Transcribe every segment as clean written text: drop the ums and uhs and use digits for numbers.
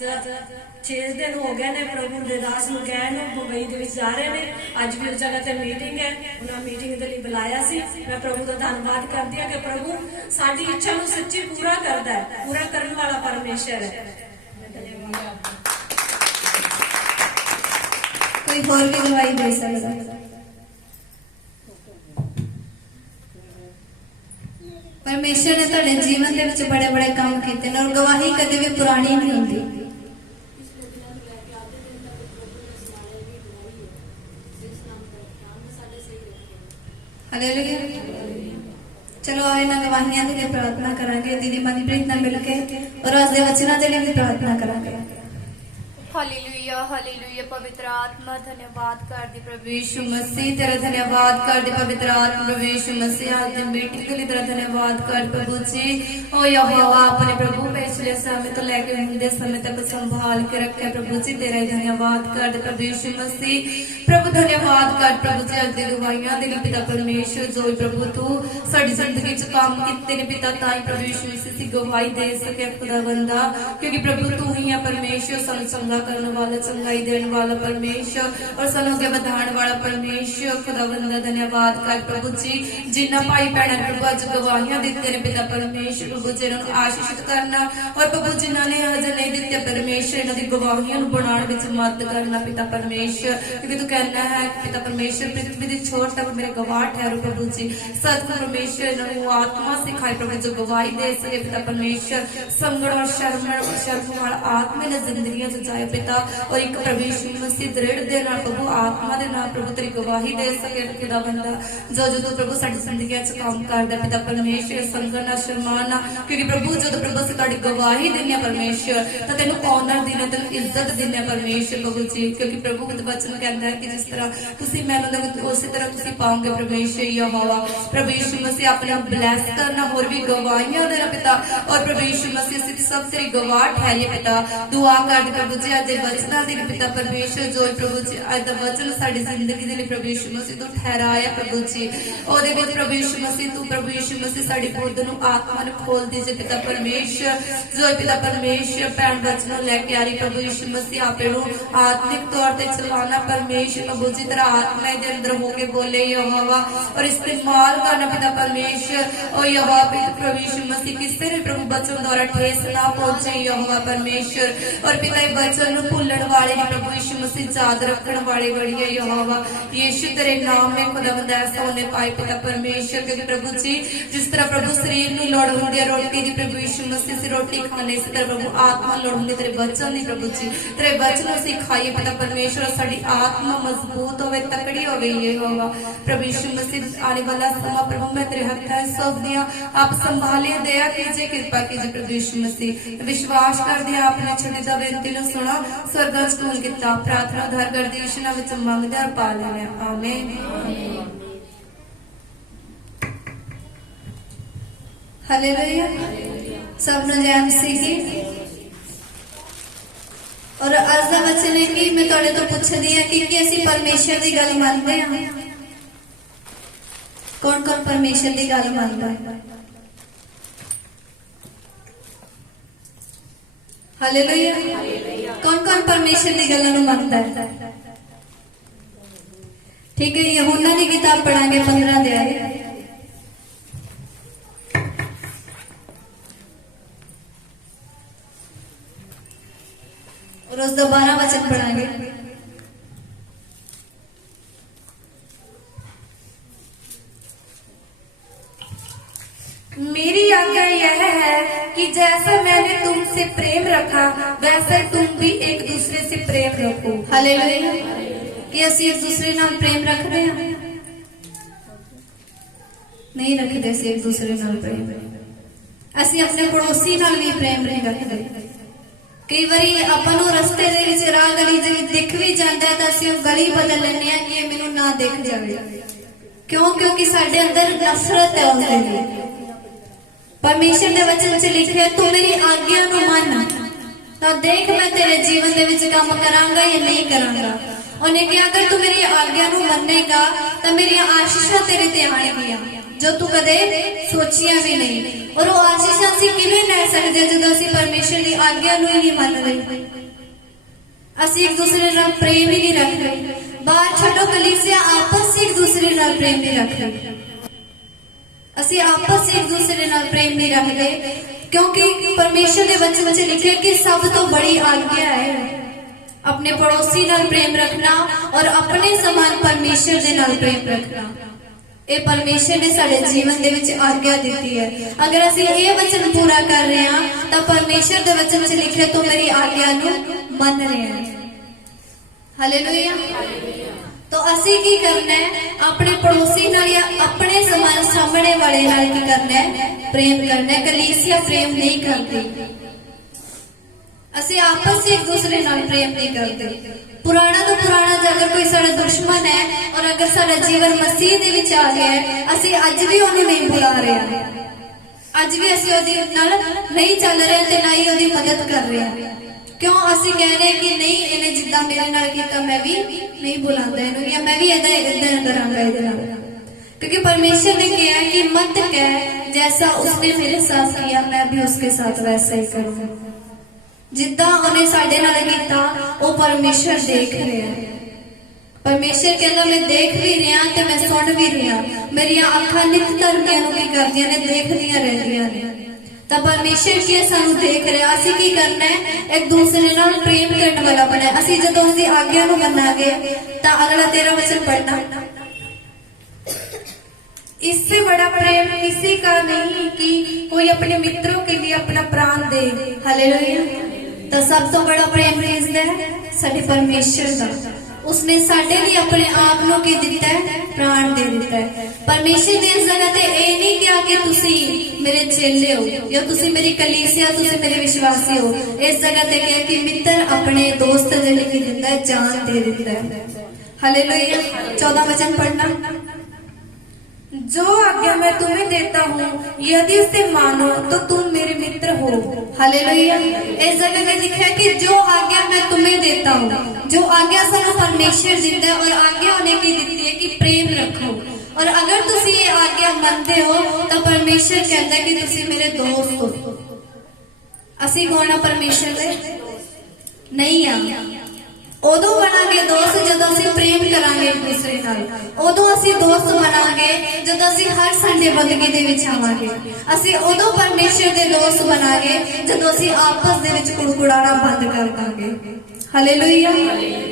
6 दिन हो गए ने प्रभु ਦੇ ਦਾਸ ਨੂੰ ਗਏ ਨੂੰ ਮੁੰਬਈ ਦੇ ਵਿੱਚ ਜਾ ਰਹੇ ਨੇ। ਅੱਜ ਵੀ ਉਸ ਜਗ੍ਹਾ ਤੇ ਮੀਟਿੰਗ ਹੈ, ਉਹਨਾਂ ਮੀਟਿੰਗ ਦੇ ਲਈ ਬੁਲਾਇਆ ਸੀ। ਮੈਂ ਪ੍ਰਭੂ ਦਾ ਧੰਨਵਾਦ ਕਰਦੀ ਹਾਂ ਕਿ ਪ੍ਰਭੂ ਸਾਡੀ ਇੱਛਾ ਨੂੰ ਸੱਚੀ ਪੂਰਾ ਕਰਦਾ ਹੈ, ਪੂਰਾ ਕਰਨ ਵਾਲਾ ਪਰਮੇਸ਼ਰ ਹੈ। कोई होर भी गवाही दे सकदा? परमेश्वर ने तुहाडे जीवन दे विच बड़े बड़े काम कीते ने और गवाही कदे भी पुरानी नहीं होंदी। हालेलुया। चलो आओ इन्हां गवाहियां दी प्रार्थना करांगे। दीदी मनप्रीत नाल मिल के और आज दे वचनां दे लिए प्रार्थना करांगे। Hallelujah hallelujah. पवित्र आत्मा धन्यवाद कर दी प्रभु यीशु मसीह, तेरा धन्यवाद कर दी पवित्र आत्मा प्रभु यीशु मसीह। आज दिन मीटिंग के लिए तेरा धन्यवाद कर प्रभु जी। ओ यहोवा अपने प्रभु पिछले समय तो लेके हुंदे समय तक संभाल के रखे प्रभु जी, तेरा ही धन्यवाद कर दे प्रभु यीशु मसीह। प्रभु धन्यवाद कर प्रभु जी अज दी गवाहियां दे लिए पिता परमेश्वर, जो प्रभु तू साडी जिंदगी च काम कीते ने पिता, ताई प्रभु यीशु मसीह गवाही दे सके खुदा बंदा, क्योंकि प्रभु तू ही है परमेश्वर, सानू चंगा करने वाला, चंगाई देने वाला परमेश्वर और सानू अगे वधाने वाला परमेश्वर। खुदा बंदा धन्यवाद कर प्रभु जी। जिन्ना भाई भैन प्रभु अज गवाहियां दिते ने पिता परमेश्वर, प्रभु जी इन्हां नूं आशीषित करना और प्रभु जिन्हां ने हजे नहीं दिते परमेश्वर, इन्हां दी गवाहियां नूं बनाउण विच मदद करना पिता परमेश्वर, क्योंकि तू कहना है पिता परमेश्वर पृथ्वी दी छोर तक मेरे गवाह ठहरो प्रभु जी। सतगुरु परमेश्वर इन्हां नूं आत्मा सिखाए प्रभु जो गवाही दे सके पिता परमेश्वर। संगड़ और शर्म वाला आत्मा ने जिंदगियां च जाए पिता, और एक प्रभु यीशु मसीह दृढ़ दे नाल प्रभु आत्मा दे नाल प्रभु तेरी गवाही दे सके खुदा बंदा, जो जो प्रभु साडी जिंदगियां च काम करदा पिता परमेश्वर। संगना शर्माना, क्योंकि प्रभु जो प्रभु से तुहाडी गवाही देनी परमेश्वर तां तैनूं ऑनर देना, तैनूं इज्जत देना परमेश्वर प्रभु जी, क्योंकि प्रभु के वचन कहता है कि जिस तरह तुसीं मैनूं दे उसी तरह तुसीं पाओगे परमेश्वर। यहोवा प्रभु यीशु मसीह अपने आप ब्लेस करना, होर भी गवाहियां देना पिता, और प्रभु यीशु मसीह सिर्फ सब तेरी गवाह ठहरे पिता। दुआ कर प्रभु जी अज वचना दे पिता परमेश्वर, जो प्रभु जी अज दा वचन साडी जिंदगी दे लई प्रभु यीशु मसीह तू ठहराया प्रभु जी। ओदे विच प्रभु यीशु मसीह तू प्रभु यीशु मसीह साडी बुद्ध नूं आत्मा नूं खोल दीजे पिता परमेश्वर, जो पिता परमेश्वर भैन वचन लेके आ रही प्रभु यीशु मसीह आपे नूं आत्मिक तौर ते चलाना परमेश्वर। प्रभु जी तेरा आत्मा दे अंदर होके बोले यहोवा और इस्तेमाल करना पिता परमेश्वर। ओ यहोवा प्रभु यीशु मसीह किसी ने प्रभु वचन द्वारा ठेस ना पहुंचे यहोवा परमेश्वर, और पिता वचन नूं भुल्लण वाले ने प्रभु यीशु मसीह याद रखण वाले बड़ी है यहोवा। यीशु तेरे नाम में खुदा बंदा ऐसा होने पाए पिता परमेश्वर, क्योंकि प्रभु जी जिस तरह प्रभु शरीर नूं लोड़ हुंदी है रोटी दी प्रभु यीशु मसीह से रोटी खाने से तरह प्रभु आत्मा लोड़ हुंदी तेरे वचन दी प्रभु जी। तेरे वचन असीं खाइए पिता परमेश्वर, और साडी आत्मा मजबूत होवे, तकड़ी होवे यहोवा। प्रभु यीशु मसीह आने वाला समा प्रभु मैं तेरे हत्थां च सौंपदी हां, आप संभालिए, दया कीजिए, कृपा कीजिए प्रभु यीशु मसीह। विश्वास करदे हां आपने छड़ी दा बेनती नूं सुणा, स्वर्गां च कबूल कीता, प्रार्थना उद्धार करदे यीशु नाम विच मंगदे और पा लैने आमीन। हालेलुया। सब नूं जय मसीह की। और अज दा वचन है कि मैं तुहाडे तो पुछदी हां कि असीं परमेश्वर दी गल मनदे हां? कौन कौन परमेश्वर दी गल मनदा है? हालेलुया। कौन कौन परमेश्वर की गल्लां नूं मनदा है? ठीक है, यूहन्ना की किताब पढ़ांगे 15 अध्याय और उस 12 वचन पढ़ांगे। मेरी आज्ञा यह है कि जैसा मैंने तुमसे प्रेम रखा वैसे तुम भी एक दूसरे से प्रेम रखो। हालेलुया। कि असीं एक दूसरे नाल प्रेम रखते हैं? नहीं रखते असीं एक दूसरे नाल प्रेम। असीं अपने पड़ोसी नाल भी प्रेम नहीं रखते। कई बारी आपां नूं रस्ते दे विच राह गली दे विच दिख भी जांदा है तां असीं गली बदल लैंदे हां कि मैनूं ना दिख जावे। क्यों? क्योंकि साडे अंदर नफरत है उसदे लिए। परमेश्वर के वचन च लिखे तू मेरी आज्ञा नूं मन तो देख मैं तेरे जीवन दे विच काम करांगा या नहीं करांगा। उन्हें कहा अगर तू मेरी आज्ञा नूं मन्नेगा तो मेरी आशीषां तेरे ते आणगियां। ਜੋ ਤੂੰ ਕਦੇ ਸੋਚੀਆਂ ਵੀ ਨਹੀਂ। ਔਰ ਉਹ ਆਸ਼ੀਸ਼ਾਂ ਅਸੀਂ ਕਿਵੇਂ ਲੈ ਸਕਦੇ ਜਦੋਂ ਅਸੀਂ ਪਰਮੇਸ਼ਰ ਦੀ ਆਗਿਆ ਨੂੰ ਹੀ ਨਹੀਂ ਮੰਨਦੇ। ਅਸੀਂ ਇੱਕ ਦੂਸਰੇ ਨਾਲ ਪ੍ਰੇਮ ਹੀ ਨਹੀਂ ਰੱਖਦੇ। ਬਾਹਰ ਛੱਡੋ ਕਲੀਸਿਆ, ਆਪਸ ਵਿੱਚ ਇੱਕ ਦੂਸਰੇ ਨਾਲ ਪ੍ਰੇਮ ਨਹੀਂ ਰੱਖਦੇ। ਅਸੀਂ ਆਪਸ ਵਿੱਚ ਇੱਕ ਦੂਸਰੇ ਨਾਲ ਪ੍ਰੇਮ ਨਹੀਂ ਰੱਖਦੇ, ਕਿਉਂਕਿ ਪਰਮੇਸ਼ਰ ਦੇ ਵਚਨ ਵਿੱਚ ਲਿਖਿਆ ਕਿ ਸਭ ਤੋਂ ਬੜੀ ਆਗਿਆ ਹੈ अपने पड़ोसी नाल प्रेम रखना और अपने समान परमेश्वर दे नाल प्रेम रखना। ये परमेश्वर ने साडे जीवन दे विच आज्ञा दी है। अगर असीं ये वचन पूरा कर रहे हां तां परमेश्वर दे वचन विच लिखे तो मेरी आज्ञा नूं मन रहे हैं। हालेलुया। तो असीं की करना है, अपने पड़ोसी नाल या अपने समान सामने वाले नाल की करना है, प्रेम करना है। कलीसिया प्रेम नहीं करती, ਅਸੀਂ ਆਪਸ ਵਿੱਚ ਇੱਕ ਦੂਸਰੇ ਨਾਲ ਪ੍ਰੇਮ ਨਹੀਂ ਕਰਦੇ। ਪੁਰਾਣਾ ਤੋਂ ਪੁਰਾਣਾ ਅਗਰ ਕੋਈ ਸਾਡਾ ਦੁਸ਼ਮਣ ਹੈ ਔਰ ਅਗਰ ਸਾਡਾ ਜੀਵਨ ਮਸੀਹ ਦੇ ਵਿੱਚ ਆ ਗਿਆ ਹੈ, ਅਸੀਂ ਅੱਜ ਵੀ ਉਹਨੂੰ ਨਹੀਂ ਭੁਲਾ ਰਹੇ। ਅੱਜ ਵੀ ਅਸੀਂ ਉਹਦੇ ਨਾਲ ਨਹੀਂ ਚੱਲ ਰਹੇ ਤੇ ਨਾ ਹੀ ਉਹਦੀ ਮਦਦ ਕਰ ਰਹੇ। ਕਿਉਂ? ਅਸੀਂ ਕਹਿ ਰਹੇ ਕਿ ਨਹੀਂ, ਇਹਨੇ ਜਿੱਦਾਂ ਮੇਰੇ ਨਾਲ ਕੀਤਾ ਮੈਂ ਵੀ ਨਹੀਂ ਭੁਲਾਉਂਦਾ ਇਹਨੂੰ, ਜਾਂ ਮੈਂ ਵੀ ਇਦਾਂ ਕਰਾਂਗਾ ਇਹਦੇ ਨਾਲ। क्योंकि परमेश्वर ने कहा कि मत कह जैसा उसने मेरे साथ किया मैं भी उसके साथ वैसा ही करूंगा। जिद्दां उन्हें साडे नाल कीता वो परमेश्वर देख रहा है। परमेश्वर कहता मैं देख भी रहा ते मैं सुन भी रहा। मेरिया अखां नित धर्मियां नूं की करदियां ने, देखदियां रहदियां ने। तां परमेश्वर की सानू देख रहा। असीं की करना है? एक दूसरे नाल प्रेम करने वाला बनना। असीं जदों उसदी आज्ञा नूं मन्नांगे तां अगला 13 वचन पढ़ना, इससे बड़ा प्रेम किसी का नहीं कि कोई अपने मित्रों के लिए अपना प्राण दे। हालेलुया। तो सब तो बड़ा प्रेम किसदा है? साडे परमेश्वर दा। उसने साडे लिए अपने आप नूं की दिता है? प्राण दे दिता है। परमेश्वर ने इस जगह ते ये नहीं कहा कि तुसी मेरे चेले हो या तुसी मेरी कलीसिया, तुसी मेरे विश्वासी हो। इस जगह ते कहा कि मित्र अपने दोस्त दे लिए की दिता है? जान दे दिता है। हालेलुया। 14 वचन पढ़ना, जो आज्ञा मैं तुम्हें देता हूँ यदि उसे मानो तो तुम मेरे मित्र हो। हालेलुया। इस जगह में लिखा है कि जो आज्ञा मैं तुम्हें देता हूँ, जो आज्ञा सानू परमेश्वर देता है और आज्ञा उन्हें की देती है कि प्रेम रखो। और अगर तुसी ये आज्ञा मानते हो तो परमेश्वर कहता है कि तुसी मेरे दोस्त हो। असी कौन है परमेश्वर दे? नहीं आ। उदों बनांगे दोस्त जदों असीं प्रेम करांगे एक दूसरे नाल। उदों असीं दोस्त बनांगे जदों असीं हर संडे बंदगी दे विच आवांगे। असीं उदों परमेश्वर दे दोस्त बनांगे जदों असीं आपस दे विच कुड़कुड़ाना बंद कर दांगे। हालेलुया।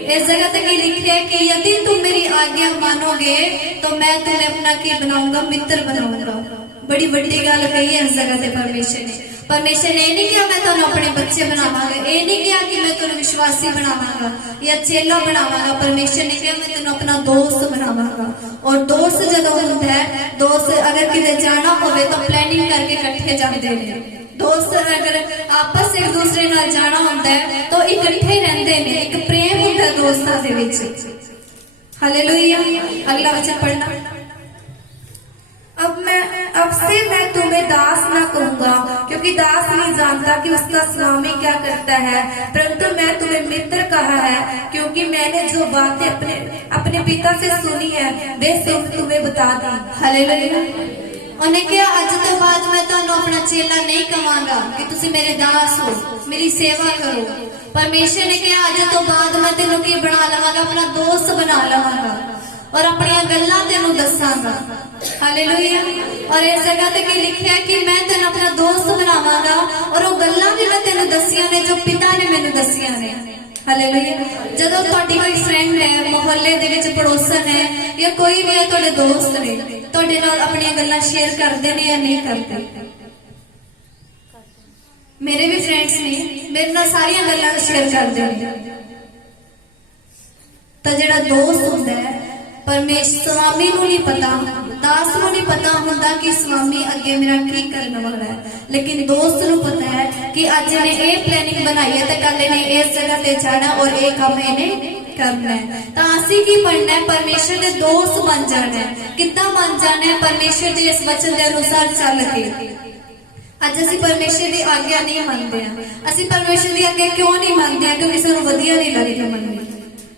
इस जगह तक लिखा है कि यदि तुम मेरी आज्ञा मानोगे तो मैं तुम्हें अपना की बनाऊंगा? मित्र बनाऊंगा। बड़ी बड़ी गल कही है इस जगह ते परमेश्वर ने। परमेश्वर ने नहीं कहा मैं तुहानू अपने बच्चे बनावांगा, ये नहीं कहा कि मैं तुहानू विश्वासी बनावांगा या चेला बनावांगा। परमेश्वर ने कहा मैं तुहानू अपना दोस्त बनावांगा। और दोस्त जदों हुंदा है, दोस्त अगर किते जाना होवे तो प्लानिंग करके इकट्ठे जाते हैं। दोस्त अगर आपस एक दूसरे नाल जाना होंदा है तो इकट्ठे रहंदे ने, एक प्रेम हुंदा है दोस्तां दे विच। हालेलुया। अगला वचन पढ़ना, अब से मैं तुम्हें दास ना कहूंगा क्योंकि दास नहीं जानता कि उसका स्वामी क्या करता है, परंतु मैं तुम्हें मित्र कहा है क्योंकि मैंने जो बातें अपने पिता से सुनी है वे सब तुम्हें बता दी। हालेलुया। उन्हें कहा अज तो बाद मैं तुहानू अपना चेला नहीं कहांगा कि तुसी मेरे दास हो, मेरी सेवा करो। परमेश्वर ने कहा अज तो बाद मैं तेनू की बना लवांगा? अपना दोस्त बना लवांगा और अपनी गल्लां तेनू दसांगा। हालेलुया। और इस जगह ते की लिखा है कि मैं तेन अपना दोस्त बनावांगा और वो गल्लां भी मैं तेनू दसियां ने जो पिता ने मैनू दसियां ने। हालेलुया। जदों तुहाडी कोई फ्रेंड है, मोहल्ले दे विच पड़ोसन है या कोई भी है, तुहाडे दोस्त ने, तुहाडे नाल अपनी गल्लां शेयर करदे ने या नहीं करदे? मेरे भी फ्रेंड्स ने मेरे नाल सारियां गल्लां शेयर करदे ने। तो जिहड़ा दोस्त हुंदा है परमेश्वर स्वामी नूं नहीं पता, दास नूं नहीं पता हुंदा कि स्वामी अगे मेरा की करने वाला है, लेकिन दोस्त नूं पता है कि अज ने ये प्लानिंग बनाई है तो कल ने इस जगह ते जाना और ये काम इन्हें करना है। तो असीं की बनना है? परमेश्वर दे दोस्त बन जाना है। किद्दां बन जाना है? परमेश्वर दे इस वचन के अनुसार चल के। अज असीं परमेश्वर की आज्ञा नहीं मानते हैं। असीं परमेश्वर की आज्ञा क्यों नहीं मानते? क्योंकि सानूं वधिया नहीं लगदी मननी,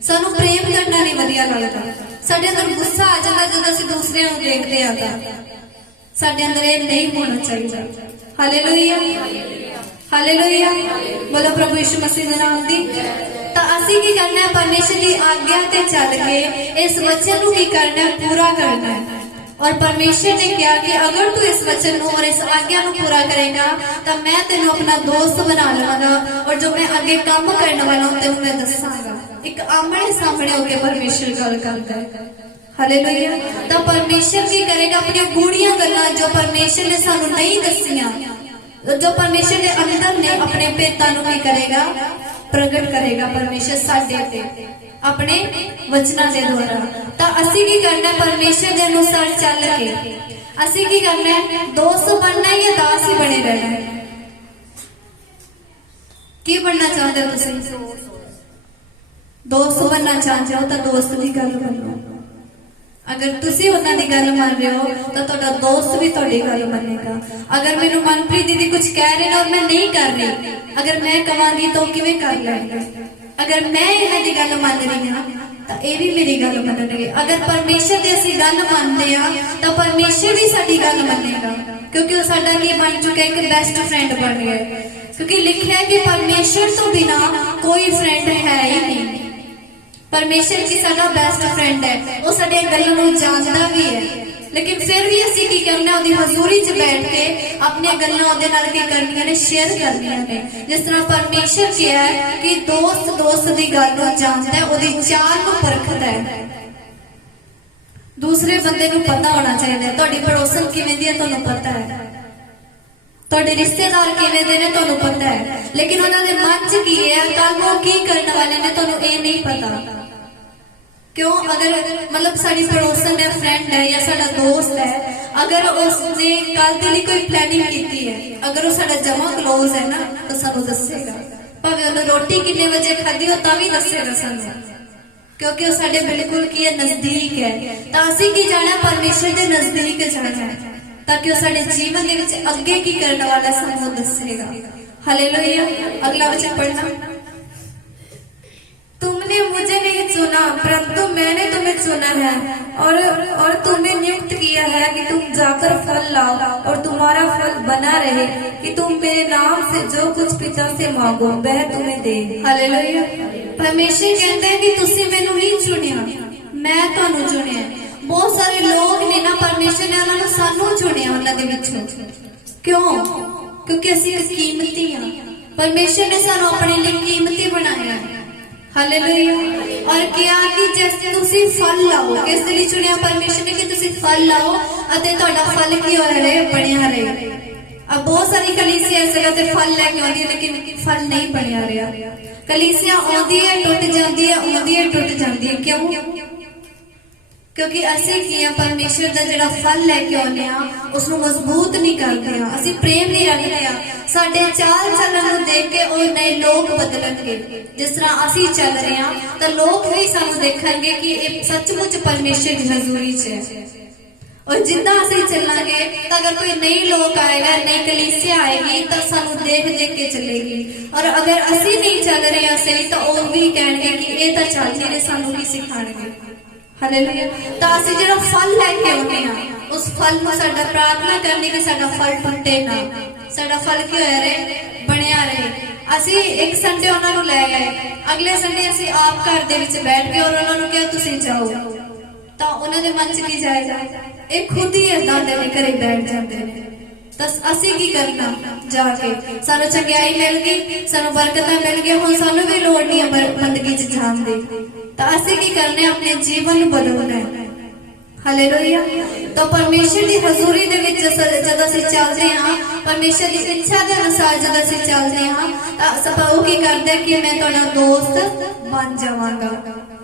सानूं प्रेम करना नहीं वधिया लगदा। साडे अंदर गुस्सा आ जाता जब असीं दूसरे नूं देखदे हां। ਸਾਡੇ ਅੰਦਰ ਇਹ ਨਹੀਂ ਹੋਣਾ ਚਾਹੀਦਾ। ਹਾਲੇਲੂਇਆ, ਹਾਲੇਲੂਇਆ, ਬੋਲੋ ਪ੍ਰਭੂ ਯਿਸੂ ਮਸੀਹ ਦੇ ਨਾਮ ਦੀ। ਤਾਂ ਅਸੀਂ ਕੀ ਕਰਨਾ ਹੈ? ਪਰਮੇਸ਼ਰ ਦੀ ਆਗਿਆ ਤੇ ਚੱਲ ਕੇ ਇਸ ਵਚਨ ਨੂੰ ਕੀ ਕਰਨਾ ਹੈ? ਪੂਰਾ ਕਰਨਾ ਹੈ। और परमेश्वर ने कहा कि अगर तू इस वचन को और इस आज्ञा को पूरा करेगा तो मैं तेन अपना दोस्त बना लवांगा और जो मैं आगे काम करने वाला हूं तेन मैं दसांगा। एक आमने सामने होकर परमेश्वर गल करता है। हालेलुया। तो परमेश्वर की करेगा? अपनी गूढ़ियां गल्लां जो परमेश्वर ने सानू नहीं दसियां, जो परमेश्वर के अंदर ने अपने भेतां नू की करेगा? प्रगट करेगा परमेश्वर साडे ते अपने वचना के द्वारा। तो असी की करना है? परमेश्वर के अनुसार चल के असी की करना है? दोस्त बनना है या दास ही बने रहना है? की बनना चाहते हो तुसीं? दोस्त बनना चाहते हो तो दोस्त की गल करो। अगर तुसी उन्हां दी गल मान रहे हो तो तुहाडा दोस्त भी तुहाडी गल मनेगा। अगर मैनू मनप्रीत दीदी कुछ कह रहे और मैं नहीं कर रही, अगर मैं कहांगी तो किवें कर लैणगे? अगर मैं इन्हां दी गल मान रही हां तो ये भी मेरी गल मनणगे। अगर परमेश्वर दी असीं गल मानदे हां तो परमेश्वर भी साडी गल मनेगा, क्योंकि वो साडा की बन चुका है? एक बेस्ट फ्रेंड बन गया। क्योंकि लिखा है कि परमेश्वर तो बिना कोई फ्रेंड है ही नहीं। परमेश्वर की साडा बेस्ट फ्रेंड है, वो साडे गल्लां नूं जानदा भी है, लेकिन फिर भी असीं की करना? उहदी हजूरी च बैठ के अपनी गल्लां उहदे नाल की करनियां ने? शेयर करनियां ने। जिस तरह परमेश्वर किहा है कि दोस्त दोस्त दी गल नूं जानदा है, उहदी चाल नूं परखदा है। दूसरे बंदे नूं पता होना चाहिए तुहाडी पड़ोसन किवें दी है, तुहानूं पता है, तुहाडे रिश्तेदार किवें दे ने तुहानूं पता है, लेकिन उहनां दे मन च की है, कल नूं की करने वाले ने तुहानूं ये नहीं पता। क्यों? अगर मतलब साड़ी पड़ोसन है, फ्रेंड है या साडा दोस्त है, अगर उसने कल के लिए कोई प्लानिंग की है, अगर वो साडा जमा क्लोज है ना तो सानू दसेगा। भावें उन्हें रोटी कितने बजे खाधी हो तां भी दसेगा सानू, क्योंकि वो साडे बिल्कुल की है? नजदीक है। तो असीं की जाना? परमेश्वर के नजदीक जाना है, ताकि वो साडे जीवन दे विच अगे की करने वाला सानू दसेगा। हालेलुया। अगला वचन पढ़ना। तुमने मुझे नहीं चुना परंतु मैंने तुम्हें चुना है और तुम्हें नियुक्त किया है कि तुम जाकर फल लाओ और तुम्हारा फल बना रहे, कि तुम मेरे नाम से जो कुछ पिता से मांगो वह तुम्हें दे। हालेलुया। परमेश्वर कहता है कि तुसी मैनू नहीं चुनिया, मैं तुहानू चुनिया। बहुत सारे लोग ने ना, परमेश्वर ने उन्हां नूं सानू चुनिया उन्हां दे विचों। क्यों? क्योंकि असीं कीमती हां। परमेश्वर ने सानू अपने लिए कीमती बनाया। हालेलुया। और क्या कि जैसे तुसी फल लाओ, किस लिए चुनिया परमेश्वर ने? कि तुसी फल लाओ अते तुहाडा फल की हो रहे? बनिया रहे। अब बहुत सारी कलीसिया इस जगह ते फल लेके आउंदी है, लेकिन फल नहीं बनिया रहा। कलीसिया आउंदी है, टुट जाती है, आउंदी है, टुट जाती है। क्यों? क्योंकि असीं की है? परमेश्वर का जिहड़ा फल लेके आउने आ उसनूं मजबूत नहीं करते हैं, असीं प्रेम नहीं रखते हैं। साडे चाल चलन नूं देख के और नए लोग बदलणगे। जिस तरह असीं चल रहे हैं तो लोग भी सानूं देखणगे कि ये सचमुच परमेश्वर की हजूरी च है। और जिद्दां असीं चलांगे तो अगर कोई नई लोग आएगा, नई कलीसिया आएगी तो सानूं देख देख के चलेगी। और अगर असीं नहीं चल रहे सही तो और भी कहणगे कि ये तो चलदे ने, सानूं की सिखाणगे। हालेलुया। तो असीं जिहड़ा फल लेके आउंदे हां उस फल नूं साडा प्रार्थना करनी कि साडा फल टुटे ना, साडा फल की होया रहे? बनिया रहे। असीं एक संडे उन्हां नूं लै गए, अगले संडे असीं आप घर दे विच बैठ के और उन्हां नूं कहा तुसीं जाओ, तो उन्हां दे मन च की जाएगा? ये खुद ही इदां दे घरे बैठ जांदे ने। तो असीं की करना? जाके सानू चंगियाई मिल गई, सानू बरकतां मिल गई, हुण सानू भी लोड़ नहीं है बंदगी च जाण दी। तो असीं की करने? अपने जीवन नूं बदलना है। हालेलुया। तो परमेश्वर की हजूरी दे विच जदों असीं चलदे हां, परमेश्वर की इच्छा के अनुसार जदों असीं चलदे हां तां सभा की करदे कि मैं तुहाडा दोस्त बन जावांगा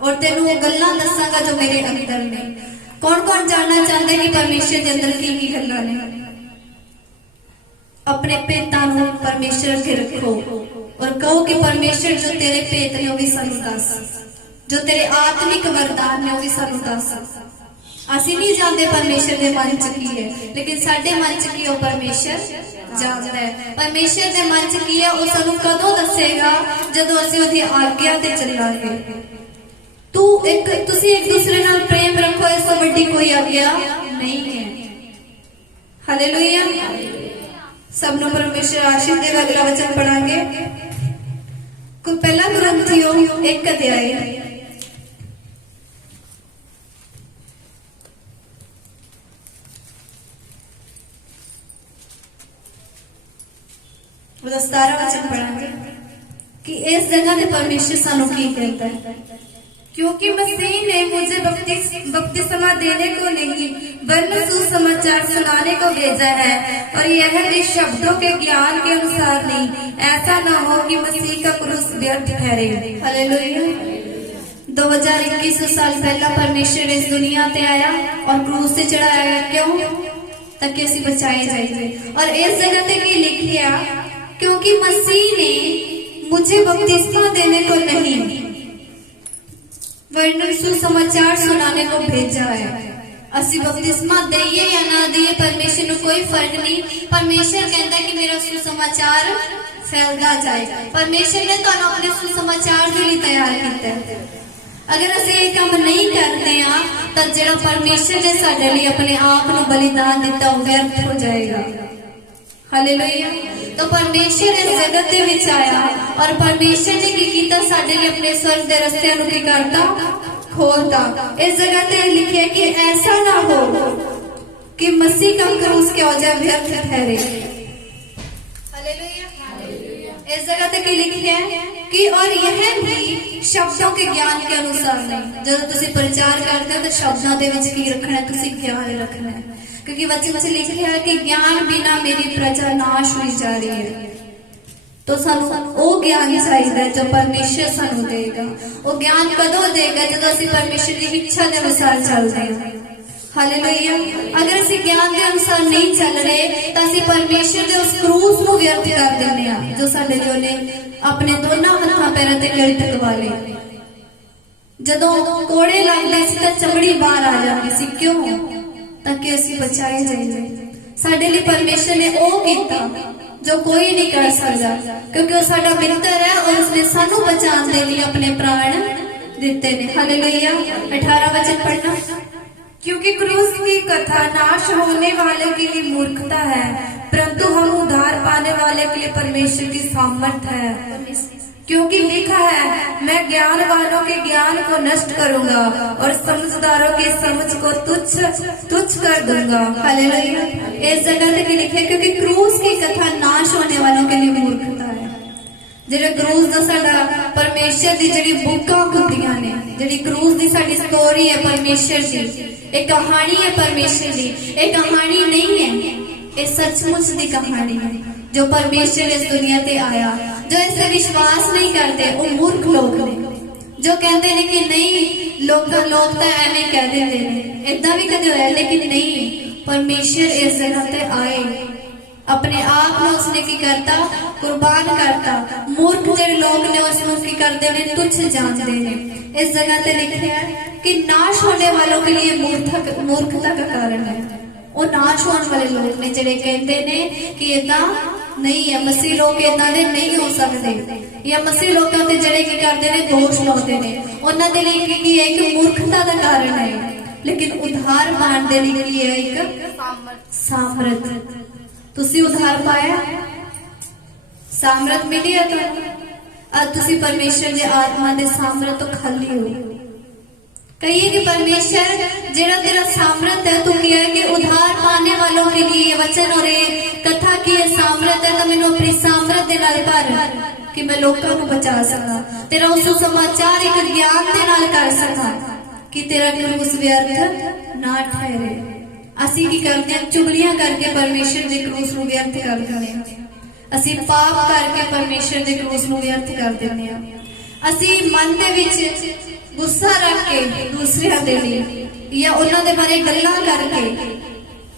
और तेनू वो गल्लां दस्सांगा जो मेरे अंदर ने। कौन कौन जानना चाहता है कि परमेश्वर के अंदर की गल्लां ने? अपने भेतां नूं परमेश्वर अगे रखो और कहो कि परमेश्वर जो तेरे भेत ने वो भी सानू दस, जो तेरे आत्मिक वरदान ने वो भी सानू दस। असीं नहीं जानते परमेश्वर के मन च की है, लेकिन साडे मन च की है परमेश्वर जानता है। परमेश्वर के मन च की है वो सानू कदों दसेगा? जदों असीं उहदी आज्ञा ते चलांगे। तुसीं एक दूसरे नाल प्रेम रखो, इस तो वड्डी कोई आज्ञा नहीं है। हालेलुया। सबनों परमेश्वर आशीष देगा। अगला वचन पढ़ांगे पहला कुरिन्थियों 1 अध्याय वो 17 वचन पढ़ांगे कि इस जगह पे परमेश्वर सानू की कहता है। क्योंकि मसीह ने मुझे बपतिस्मा देने को नहीं वरन सुसमाचार सुनाने को भेजा है, और यह भी शब्दों के ज्ञान के अनुसार नहीं, ऐसा न हो कि मसीह का क्रूस व्यर्थ ठहरे। हालेलुया। 2021 साल पहला परमेश्वर इस दुनिया ते आया और क्रूस से चढ़ाया गया। क्यों? ताकि असी बचाए जाइए। और इस जगह ते की लिखिया क्योंकि मसीह ने मुझे बपतिस्मा देने को नहीं वरन सुसमाचार सुनाने को भेजा है। असी बपतिस्मा दईए या ना दईए परमेश्वर को कोई फर्क नहीं। परमेश्वर कहता है कि मेरा सुसमाचार फैलता जाए। परमेश्वर ने तो अपने सुसमाचार के लिए तैयार किया है। अगर असी ये काम नहीं करते हैं तो जेड़ा परमेश्वर ने साडे लिए अपने आप को बलिदान दिता वो व्यर्थ हो जाएगा। हालेलुया। तो परमेश्वर इस जगत दे विच आया और परमेश्वर ने की कीता साडे लिए अपने स्वर्ग दे रस्ते नु की करता खोलता। इस जगह ते लिखे कि ऐसा ना हो कि मसीह का क्रूस के वजह व्यर्थ ठहरे। हालेलुया। इस जगह ते की लिखे है कि और यह भी शब्दों के ज्ञान के अनुसार नहीं। जब तुसी प्रचार करते हो तो शब्दों दे विच की रखना है, तुसी ज्ञान रखना है। क्योंकि वचन से लिखा है कि ज्ञान बिना मेरी प्रजा नाश हुई जा रही है। तो सानू वो ज्ञान चाहिए जो परमेश्वर सानू देगा। वो ज्ञान कदों देगा जब असि परमेश्वर की इच्छा के अनुसार चलते हैं। हालेलुया। अगर असि ज्ञान के अनुसार नहीं चल रहे तो असि परमेश्वर के उस क्रूस को व्यर्थ कर देने हैं जो साडे लिए उन्हें अपने दोनों हाथों पैरों ते गले टकवा ले। जदों कोड़े लगदे सी तां चमड़ी बाहर आ जाती सी। क्यों? ताकि असी बचाए जाइए। साडे लिए परमेश्वर ने वो किया जो कोई नहीं कर सकता, क्योंकि वो साडा मित्र है और उसने सानू बचाने के लिए अपने प्राण दिते ने। हालेलुया। 18 वचन पढ़ना। क्योंकि क्रूस की कथा नाश होने वाले के लिए मूर्खता है, परंतु हम उद्धार पाने वाले के लिए परमेश्वर की सामर्थ है। क्योंकि लिखा है मैं ज्ञानवानों के ज्ञान को नष्ट करूंगा और समझदारों की समझ को तुच्छ कर दूंगा। हालेलुया। इस जगह पे लिखे क्योंकि क्रूस की कथा नाश होने वालों के लिए मूर्खता है। जेड़ा क्रूस दा साडा परमेश्वर दी जेड़ी बुक्कां हुंदियां ने, जेड़ी क्रूस दी साडी स्टोरी है परमेश्वर दी, एक कहानी है परमेश्वर दी। एक कहानी नहीं है, ये सचमुच दी कहानी है जो परमेश्वर इस दुनिया ते आया। जो इस पे विश्वास नहीं करते वो मूर्ख लोग ने, जो कहते हैं कि नहीं लोग तो एवं कह देते हैं, इदा भी कदे होया। लेकिन नहीं, परमेश्वर इस जगह ते आए, अपने आप में उसने की करता कुर्बान करता। मूर्ख जो लोग ने उसमें की करते ने तुच्छ जानते हैं। इस जगह ते लिखा है कि नाश होने वालों के लिए मूर्खता का कारण है। वो नाश होने वाले लोग ने जेडे कहते ने कि इदा नहीं है, मसीह लोग इदा दे नहीं हो सकते, या मसीह लोगों ते जेडे की करते ने दोष लाते ने, उन्हां दे लई की है कि मूर्खता का कारण है। लेकिन उद्धार पाने दे लई की है एक सामर्थ। तुसी उद्धार पाया, सामर्थ मिली है तो अब तुसी परमेश्वर के आत्मा दे सामर्थ तो खाली हो। कहिए कि परमेश्वर जेड़ा तेरा सामर्थ है, तू किया है कि उद्धार पाने वालों के लिए वचन और कथा की सामर्थ है, तो मैंने अपनी सामर्थ दे नाल कर कि मैं लोगों को बचा सका। तेरा उस समाचार एक ज्ञान दे नाल कर सका कि तेरा क्रूस व्यर्थ ना ठहरे। असी की करते हैं चुगलियां करके परमेश्वर के क्रूस को व्यर्थ कर देने, असी पाप करके परमेश्वर के क्रूस को व्यर्थ कर देने, असी मन दे विच गुस्सा रख के दूसरे दे लिए या उन्हां दे बारे गल्लां करके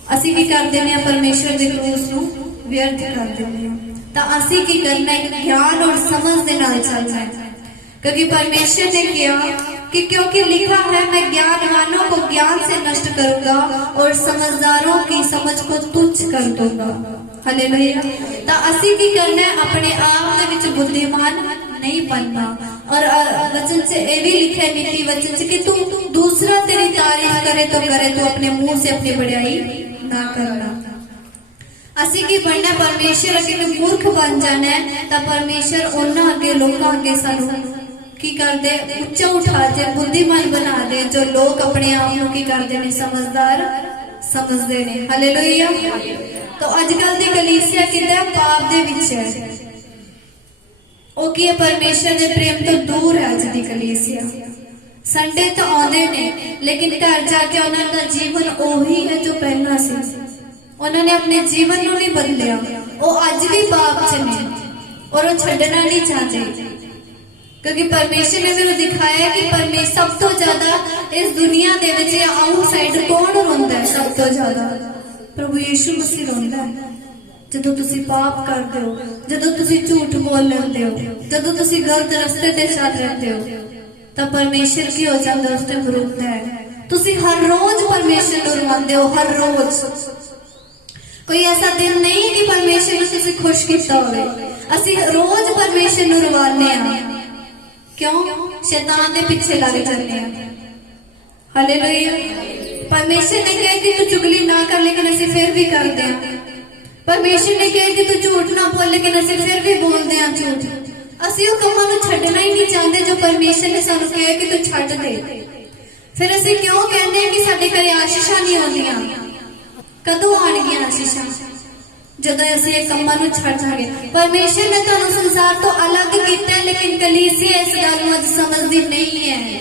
असी की कर देने परमेश्वर के क्रूस को व्यर्थ कर देने। तो असी की करना है ज्ञान और समझ दे नाल चलना है, क्योंकि परमेश्वर ने किया कि क्योंकि लिखा है मैं ज्ञानवानों को ज्ञान से नष्ट करूंगा और समझदारों की समझ को तुच्छ कर दूंगा। हालेलुया। तो असी की करना है अपने आप दे विच बुद्धिमान नहीं बनना। और वचन से ये भी लिखा है नीति वचन से कि तू दूसरा तेरी तारीफ करे तो करे, तो अपने मुंह से अपनी बड़ाई ना करना। ਅਸੀਂ ਕੀ ਬਣਨਾ, ਪਰਮੇਸ਼ਰ ਅੱਗੇ ਮੂਰਖ ਬਣ ਜਾਣਾ ਹੈ, ਤਾਂ ਪਰਮੇਸ਼ਰ ਉਹਨਾਂ ਅੱਗੇ, ਲੋਕਾਂ ਅੱਗੇ ਸਾਨੂੰ ਕੀ ਕਰਦੇ, ਉੱਚਾ ਉਠਾਤੇ, ਬੁੱਧੀਮਾਨ ਬਣਾਦੇ, ਜੋ ਲੋਕ ਆਪਣੇ ਆਪ ਨੂੰ ਕੀ ਕਰਦੇ ਨੇ, ਸਮਝਦਾਰ ਸਮਝਦੇ ਨੇ। ਹਾਲੇਲੂਇਆ। ਤਾਂ ਅੱਜ ਕੱਲ ਦੀ ਕਲੀਸਿਆ ਕਿੱਦਾਂ ਪਾਪ ਦੇ ਵਿੱਚ ਹੈ, ਉਹ ਕੀ ਹੈ, ਪਰਮੇਸ਼ਰ ਦੇ ਪ੍ਰੇਮ ਤੋਂ ਦੂਰ ਹੈ। ਅੱਜ ਦੀ ਕਲੀਸਿਆ ਸੰਡੇ ਤਾਂ ਆਉਂਦੇ ਨੇ, ਲੇਕਿਨ ਘਰ ਜਾ ਕੇ ਉਹਨਾਂ ਦਾ ਜੀਵਨ ਉਹੀ ਹੈ ਜੋ ਪਹਿਲਾਂ ਸੀ। ਉਹਨਾਂ ਨੇ ਆਪਣੇ ਜੀਵਨ ਨੂੰ ਨਹੀਂ ਬਦਲਿਆ, ਉਹ ਅੱਜ ਵੀ ਪਾਪ 'ਚ ਨੇ ਔਰ ਉਹ ਛੱਡਣਾ ਨਹੀਂ ਚਾਹਤੇ, ਕਿਉਂਕਿ ਪਰਮੇਸ਼ਰ ਨੇ ਮੈਨੂੰ ਦਿਖਾਇਆ ਕਿ ਪਰਮੇਸ਼ਰ ਸਭ ਤੋਂ ਜ਼ਿਆਦਾ ਇਸ ਦੁਨੀਆ ਦੇ ਵਿੱਚ ਆਊਟਸਾਈਡ ਕੌਣ ਰੋਂਦਾ ਹੈ, ਸਭ ਤੋਂ ਜ਼ਿਆਦਾ ਪ੍ਰਭੂ ਯਿਸੂ ਮਸੀਹ ਰੋਂਦਾ ਹੈ। ਜਦੋਂ ਤੁਸੀਂ ਪਾਪ ਕਰਦੇ ਹੋ, ਜਦੋਂ ਤੁਸੀਂ ਝੂਠ ਬੋਲ ਲੈਂਦੇ ਹੋ, ਜਦੋਂ ਤੁਸੀਂ ਗਲਤ ਰਸਤੇ ਤੇ ਚੱਲ ਰਹਿੰਦੇ ਹੋ, ਤਾਂ ਪਰਮੇਸ਼ਰ ਕੀ ਹੋ ਜਾਂਦਾ, ਉਸ ਤੇ ਰੋਂਦਾ ਹੈ। ਤੁਸੀਂ ਹਰ ਰੋਜ਼ ਪਰਮੇਸ਼ਰ ਨੂੰ ਰਵਾਉਂਦੇ ਹੋ, ਹਰ ਰੋਜ਼। ਕੋਈ ਐਸਾ ਦਿਨ ਨਹੀਂ ਕਿ ਪਰਮੇਸ਼ਰ ਨੂੰ ਤੁਸੀਂ ਖੁਸ਼ ਕੀਤਾ ਹੋਵੇ। ਅਸੀਂ ਰੋਜ਼ ਪਰਮੇਸ਼ਰ ਨੂੰ ਰਵਾਉਂਦੇ ਹਾਂ। ਕਿਉਂ? ਸ਼ੈਤਾਨ ਦੇ ਪਿੱਛੇ ਲੱਗ ਜਾਂਦੇ ਹਾਂ। ਹਾਲੇਲੂਇਆ। ਪਰਮੇਸ਼ਰ ਨੇ ਕਿਹਾ ਕਿ ਤੂੰ ਚੁਗਲੀ ਨਾ ਕਰ, ਲੇਕਿਨ ਅਸੀਂ ਫਿਰ ਵੀ ਕਰਦੇ ਹਾਂ। ਪਰਮੇਸ਼ਰ ਨੇ ਕਿਹਾ ਕਿ ਤੂੰ ਝੂਠ ਨਾ ਬੋਲ, ਲੇਕਿਨ ਅਸੀਂ ਫਿਰ ਵੀ ਬੋਲਦੇ ਹਾਂ ਝੂਠ। ਅਸੀਂ ਉਹ ਕੰਮਾਂ ਨੂੰ ਛੱਡਣਾ ਹੀ ਨਹੀਂ ਚਾਹੁੰਦੇ ਜੋ ਪਰਮੇਸ਼ਰ ਨੇ ਸਾਨੂੰ ਕਿਹਾ ਕਿ ਤੂੰ ਛੱਡ ਦੇ। ਫਿਰ ਅਸੀਂ ਕਿਉਂ ਕਹਿੰਦੇ ਹਾਂ ਕਿ ਸਾਡੇ ਘਰੇ ਆਸ਼ੀਸ਼ਾਂ ਨਹੀਂ ਆਉਂਦੀਆਂ? ਕਦੋਂ ਆਣਗੀਆਂ ਆਸ਼ੀਸ਼ਾਂ? ਜਦੋਂ ਅਸੀਂ ਇਹ ਕੰਮਾਂ ਨੂੰ ਛੱਡ ਜਾਵਾਂਗੇ। ਪਰਮੇਸ਼ਰ ਨੇ ਤੁਹਾਨੂੰ ਸੰਸਾਰ ਤੋਂ ਅਲੱਗ ਕੀਤਾ ਹੈ, ਲੇਕਿਨ ਕਲੀਸਿਆ ਇਸ ਗੱਲ ਨੂੰ ਅੱਜ ਸਮਝਦੀ ਨਹੀਂ ਹੈ।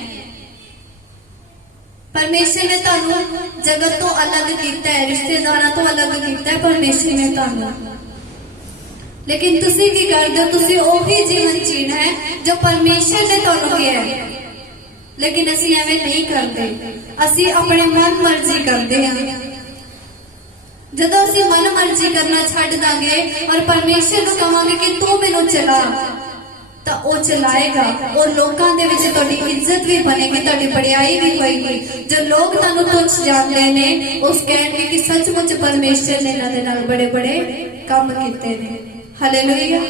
ਪਰਮੇਸ਼ਰ ਨੇ ਤੁਹਾਨੂੰ ਜਗਤ ਤੋਂ ਅਲੱਗ ਕੀਤਾ ਹੈ, ਰਿਸ਼ਤੇਦਾਰਾਂ ਤੋਂ ਅਲੱਗ ਕੀਤਾ ਹੈ ਪਰਮੇਸ਼ਰ ਨੇ ਤੁਹਾਨੂੰ। ਲੇਕਿਨ ਤੁਸੀਂ ਕੀ ਕਰਦੇ ਹੋ? ਤੁਸੀਂ ਉਹੀ ਜੀਵਨ ਜੀਣਾ ਹੈ ਜੋ ਪਰਮੇਸ਼ਰ ਨੇ ਤੁਹਾਨੂੰ ਕਿਹਾ ਹੈ, ਲੇਕਿਨ ਅਸੀਂ ਐਵੇਂ ਨਹੀਂ ਕਰਦੇ। ਅਸੀਂ ਆਪਣੇ ਮਨ ਮਰਜ਼ੀ ਕਰਦੇ ਹਾਂ। ਜਦੋਂ ਅਸੀਂ ਮਨ ਮਰਜ਼ੀ ਕਰਨਾ ਛੱਡ ਦਾਂਗੇ ਔਰ ਪਰਮੇਸ਼ਰ ਨੂੰ ਕਹਾਂਗੇ ਕਿ ਤੂੰ ਮੈਨੂੰ ਚਲਾ, ਤਾਂ ਉਹ ਚਲਾਏਗਾ। ਔਰ ਲੋਕਾਂ ਦੇ ਵਿੱਚ ਤੁਹਾਡੀ ਇੱਜ਼ਤ ਵੀ ਬਣੇਗੀ, ਤੁਹਾਡੀ ਬੜਾਈ ਵੀ ਹੋਏਗੀ। ਜੋ ਲੋਕ ਤੁਹਾਨੂੰ ਤੁੱਛ ਜਾਣਦੇ ਨੇ, ਉਸ ਕਹਿਣਗੇ ਕਿ ਸੱਚਮੁੱਚ ਪਰਮੇਸ਼ਰ ਨੇ ਇਹਨਾਂ ਦੇ ਨਾਲ ਬੜੇ ਬੜੇ ਕੰਮ ਕੀਤੇ ਨੇ। ਹਾਲੇਲੂਇਆ।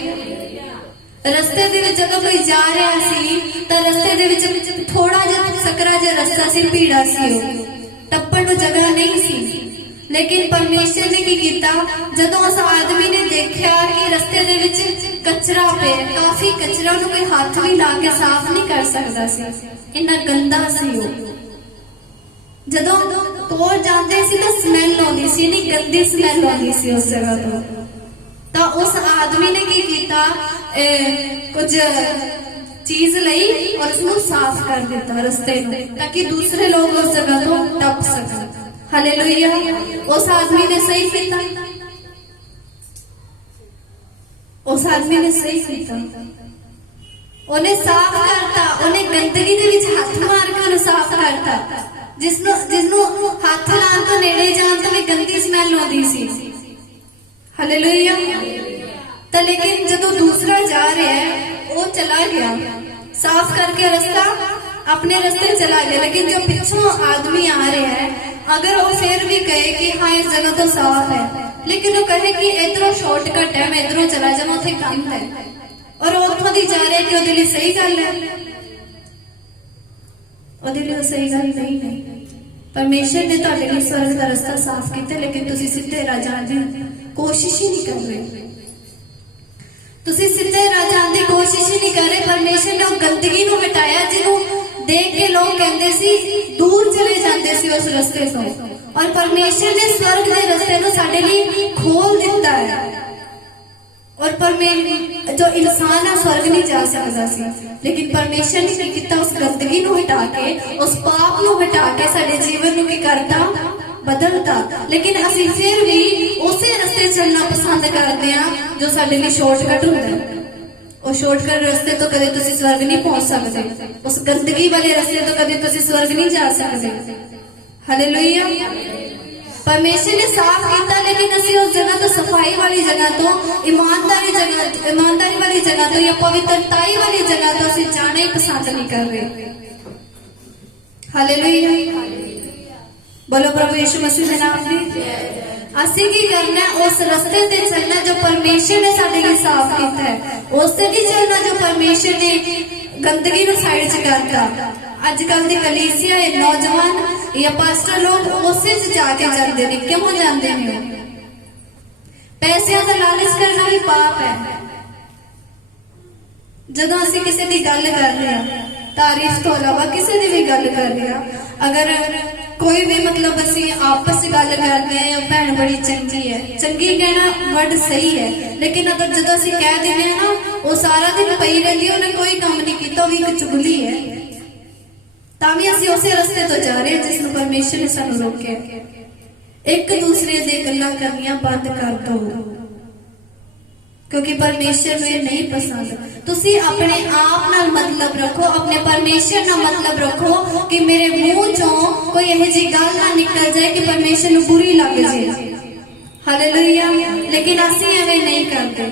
ਰਸਤੇ ਦੇ ਵਿੱਚ ਜਦੋਂ ਕੋਈ ਜਾ ਰਿਹਾ ਸੀ, ਤਾਂ ਰਸਤੇ ਦੇ ਵਿੱਚ ਥੋੜਾ ਜਿਹਾ ਸਕਰਾ ਜਿਹਾ ਰਸਤਾ ਸੀ, ਭੀੜਾ ਸੀ, ਉਹ ਟੱਪਣ ਨੂੰ ਜਗ੍ਹਾ ਨਹੀਂ ਸੀ। ਲੇਕਿਨ ਪਰਮੇਸ਼ਰ ਨੇ ਕੀ ਕੀਤਾ, ਜਦੋਂ ਉਸ ਆਦਮੀ ਨੇ ਦੇਖਿਆ ਕਿ ਰਸਤੇ ਦੇ ਵਿੱਚ ਕਚਰਾ ਪਿਆ, ਕਾਫੀ ਕਚਰਾ, ਉਹਨੂੰ ਕੋਈ ਹੱਥ ਵੀ ਲਾ ਕੇ ਸਾਫ਼ ਨਹੀਂ ਕਰ ਸਕਦਾ ਸੀ, ਇੰਨਾ ਗੰਦਾ ਸੀ ਉਹ। ਜਦੋਂ ਕੋਲ ਜਾਂਦੇ ਸੀ ਤਾਂ ਸਮੈਲ ਆਉਂਦੀ ਸੀ, ਇੰਨੀ ਗੰਦੀ ਸਮੈਲ ਆਉਂਦੀ ਸੀ ਉਸ ਜਗ੍ਹਾ ਤੋਂ। ਤਾਂ ਉਸ ਆਦਮੀ ਨੇ ਕੀ ਕੀਤਾ, ਕੁਝ ਚੀਜ਼ ਲਈ ਔਰ ਉਸਨੂੰ ਸਾਫ਼ ਕਰ ਦਿੱਤਾ ਰਸਤੇ ਨੂੰ, ਤਾਂ ਕਿ ਦੂਸਰੇ ਲੋਕ ਉਸ ਜਗ੍ਹਾ ਤੋਂ ਟੱਪ ਸਕਣ। ਹਾਲੇਲੂਇਆ। ਉਸ ਆਦਮੀ ਨੇ ਸਹੀ ਕੀਤਾ, ਉਸ ਆਦਮੀ ਨੇ ਸਹੀ ਕੀਤਾ। ਉਹਨੇ ਸਾਫ਼ ਕਰਤਾ, ਉਹਨੇ ਗੰਦਗੀ ਦੇ ਵਿੱਚ ਹੱਥ ਮਾਰ ਕੇ ਉਹਨੂੰ ਸਾਫ਼ ਕਰਤਾ। ਜਿਸਨੂੰ ਹੱਥ ਲਾਉਣ ਤੋਂ ਨੇੜੇ ਜਾਣ ਤੋਂ ਵੀ ਗੰਦੀ ਸਮੈਲ ਆਉਂਦੀ ਸੀ। ਹਾਲੇਲੂਇਆ। ਤਾਂ ਲੇਕਿਨ ਜਦੋਂ ਦੂਸਰਾ ਜਾ ਰਿਹਾ ਹੈ, ਉਹ ਚਲਾ ਗਿਆ ਸਾਫ਼ ਕਰਕੇ ਰਸਤਾ, अपने रास्ते चला गया। लेकिन जो पिछों आदमी आ रहा है, अगर वो फिर भी कहे कि हाँ इस जगह तो साफ है, लेकिन वो कहे कि इधरों शॉर्टकट है, मैं इधरों चला जाऊं, उथे गंद है, और वो उथों दी जा रहा है कि वो लिए सही गल है, ਉਹਦੇ ਲਈ ਸਹੀ ਗੱਲ ਨਹੀਂ ਹੈ। परमेश्वर ने ਤੁਹਾਡੇ ਲਈ स्वर्ग ਦਾ ਰਸਤਾ ਸਾਫ਼ ਕੀਤਾ, लेकिन ਤੁਸੀਂ ਸਿੱਧੇ ਰਾਹ ਜਾਣ ਦੀ ਕੋਸ਼ਿਸ਼ ਹੀ ਨਹੀਂ ਕਰ ਰਹੇ। ਤੁਸੀਂ ਸਿੱਧੇ ਰਾਹ ਜਾਣ ਦੀ ਕੋਸ਼ਿਸ਼ ਹੀ ਨਹੀਂ ਕਰ ਰਹੇ। परमेश्वर ਨੇ ਉਹ ਗੰਦਗੀ ਨੂੰ ਹਟਾਇਆ ਜਿਹਨੂੰ देख के लोग कहते सी दूर चले जाते सी उस रास्ते से, और परमेश्वर ने स्वर्ग के रास्ते को साडे लिए खोल दिता है। और परमेश्वर जो इंसान है स्वर्ग नहीं जा सकता सी, लेकिन परमेश्वर ने की किया, उस गंदगी को हटा के, उस पाप को हटा के साडे जीवन को की करता, बदलता। लेकिन असीं फिर भी उसे रास्ते चलना पसंद करते हैं जो साडे लिए शॉर्टकट होता है। और शॉर्टकट रास्ते तो कदे तुसी स्वर्ग नहीं पहुंच सकते, उस गंदगी वाले रास्ते तो कदे तुसी स्वर्ग नहीं जा सकते। हालेलुया। परमेश्वर ने साफ किया, लेकिन असी उस जगह तो सफाई वाली जगह तो ईमानदारी वाली जगह तो या पवित्रताई वाली जगह तो असी जाना ही पसंद नहीं कर रहे। हालेलुया। बोलो प्रभु यीशु मसीह के नाम में। असी की करना, उस रास्ते से चलना जो परमेश्वर ने साडे लिए साफ किया है, उससे नहीं चलना जो परमेश्वर ने गंदगी को साइड च करता। अजकल दी कलीसिया नौजवान या पास्टर लोग उसे च जाके जाते हैं। क्यों जाते हैं? ਪੈਸਿਆਂ ਦਾ ਲਾਲਚ ਕਰਨਾ ਵੀ ਪਾਪ ਹੈ। ਜਦੋਂ ਅਸੀਂ ਕਿਸੇ ਦੀ ਗੱਲ ਕਰ ਰਹੇ ਹਾਂ, ਤਾਰੀਫ ਤੋਂ ਇਲਾਵਾ ਕਿਸੇ ਦੀ ਵੀ ਗੱਲ ਕਰ ਰਹੇ ਹਾਂ, ਅਗਰ ਕੋਈ ਵੀ ਮਤਲਬ ਅਸੀਂ ਆਪਸ ਵਿੱਚ ਗੱਲ ਕਰਦੇ ਹਾਂ, ਭੈਣ ਬੜੀ ਚੰਗੀ ਹੈ, ਚੰਗੀ ਕਹਿਣਾ ਵਰਡ ਸਹੀ ਹੈ, ਲੇਕਿਨ ਅਗਰ ਜਦੋਂ ਅਸੀਂ ਕਹਿ ਦਿੰਦੇ ਹਾਂ ਨਾ ਉਹ ਸਾਰਾ ਦਿਨ ਪਈ ਰਹਿੰਦੀ, ਉਹਨੇ ਕੋਈ ਕੰਮ ਨਹੀਂ ਕੀਤਾ, ਉਹ ਵੀ ਇੱਕ ਚੁਗਲੀ ਹੈ, ਤਾਂ ਵੀ ਅਸੀਂ ਉਸੇ ਰਸਤੇ ਤੋਂ ਜਾ ਰਹੇ ਹਾਂ ਜਿਸ ਨੂੰ ਪਰਮੇਸ਼ਰ ਨੇ ਸਾਨੂੰ ਰੋਕਿਆ। ਇੱਕ ਦੂਸਰੇ ਦੇ ਗੱਲਾਂ ਕਰਨੀਆਂ ਬੰਦ ਕਰ ਦਿਓ, ਕਿਉਂਕਿ ਪਰਮੇਸ਼ਰ ਨੂੰ ਇਹ ਨਹੀਂ ਪਸੰਦ। ਤੁਸੀਂ ਆਪਣੇ ਆਪ ਨਾਲ ਮਤਲਬ ਰੱਖੋ, ਆਪਣੇ ਪਰਮੇਸ਼ਰ ਨਾਲ ਮਤਲਬ ਰੱਖੋ ਕਿ ਮੇਰੇ ਮੂੰਹ ਚੋਂ ਕੋਈ ਇਹੋ ਜਿਹੀ ਗੱਲ ਨਾ ਨਿਕਲ ਜਾਏ ਕਿ ਪਰਮੇਸ਼ਰ ਨੂੰ ਬੁਰੀ ਲੱਗ ਜਾਏ। ਹਾਲੇਲੂਇਆ। ਲੇਕਿਨ ਅਸੀਂ ਐਵੇਂ ਨਹੀਂ ਕਰਦੇ।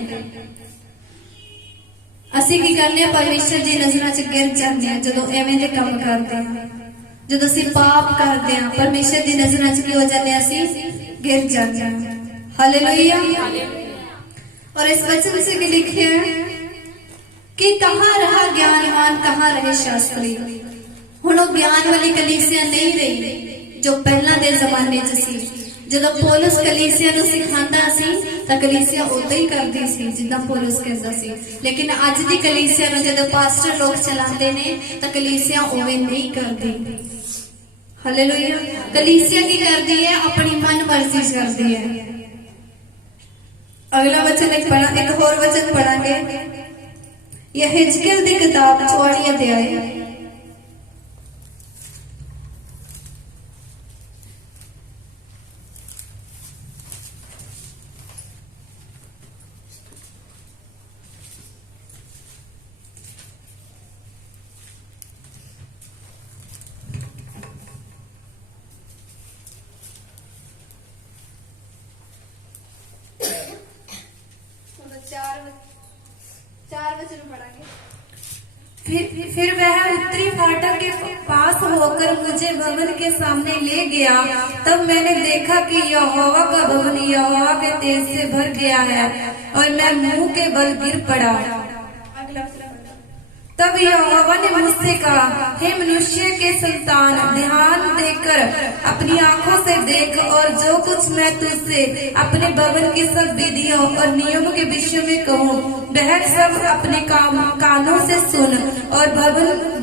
ਅਸੀਂ ਕੀ ਕਰਨੇ ਆ, ਪਰਮੇਸ਼ਰ ਦੀ ਨਜ਼ਰਾਂ 'ਚ ਗਿਰ ਜਾਂਦੇ ਆ ਜਦੋਂ ਐਵੇਂ ਦੇ ਕੰਮ ਕਰਦੇ ਆ। ਜਦੋਂ ਅਸੀਂ ਪਾਪ ਕਰਦੇ ਆ, ਪਰਮੇਸ਼ਰ ਦੀ ਨਜ਼ਰਾਂ 'ਚ ਕੀ ਹੋ ਜਾਂਦੇ ਆ, ਅਸੀਂ गिर जाते हैं। हालेलुया। और इस वचन से भी लिखे हैं कि कहाँ रहा ज्ञानवान, कहाँ रहे शास्त्री। हुण वो ज्ञान वाली कलीसिया नहीं रही जो पहला दे जमाने च सी। ਜਦੋਂ ਪੌਲਸ ਕਲੀਸਿਆ ਨੂੰ ਸਿਖਾਉਂਦਾ ਸੀ ਤਾਂ ਕਲੀਸਿਆ ਉਦਾਂ ਹੀ ਕਰਦੀ ਸੀ ਜਿੱਦਾਂ ਪੌਲਸ ਕਹਿੰਦਾ ਸੀ, ਲੇਕਿਨ ਅੱਜ ਦੀ ਕਲੀਸਿਆ ਨੂੰ ਜਦੋਂ ਪਾਸਟਰ ਲੋਕ ਚਲਾਉਂਦੇ ਨੇ ਤਾਂ ਕਲੀਸਿਆ ਉਵੇਂ ਨਹੀਂ ਕਰਦੀ। ਹਾਲੇਲੂਇਆ। ਕਲੀਸਿया की करती है, अपनी मन मर्जी करती है। अगला वचन एक होर वचन पढ़ांगे, यह हिजकिय्याह की किताब 44 अध्याय। चार वचन पढ़ांगे। फिर वह उत्तरी फाटक के पास होकर मुझे भवन के सामने ले गया। तब मैंने देखा कि यहोवा का भवन यहोवा के तेज से भर गया है और मैं मुंह के बल गिर पड़ा। तब यहोवा ने मुझसे कहा, हे मनुष्य के संतान, ध्यान देकर अपनी आंखों से देख और जो कुछ मैं तुझसे अपने भवन की सब विधियों और नियमों के विषय में कहूँ वह सब अपने कानों से सुन और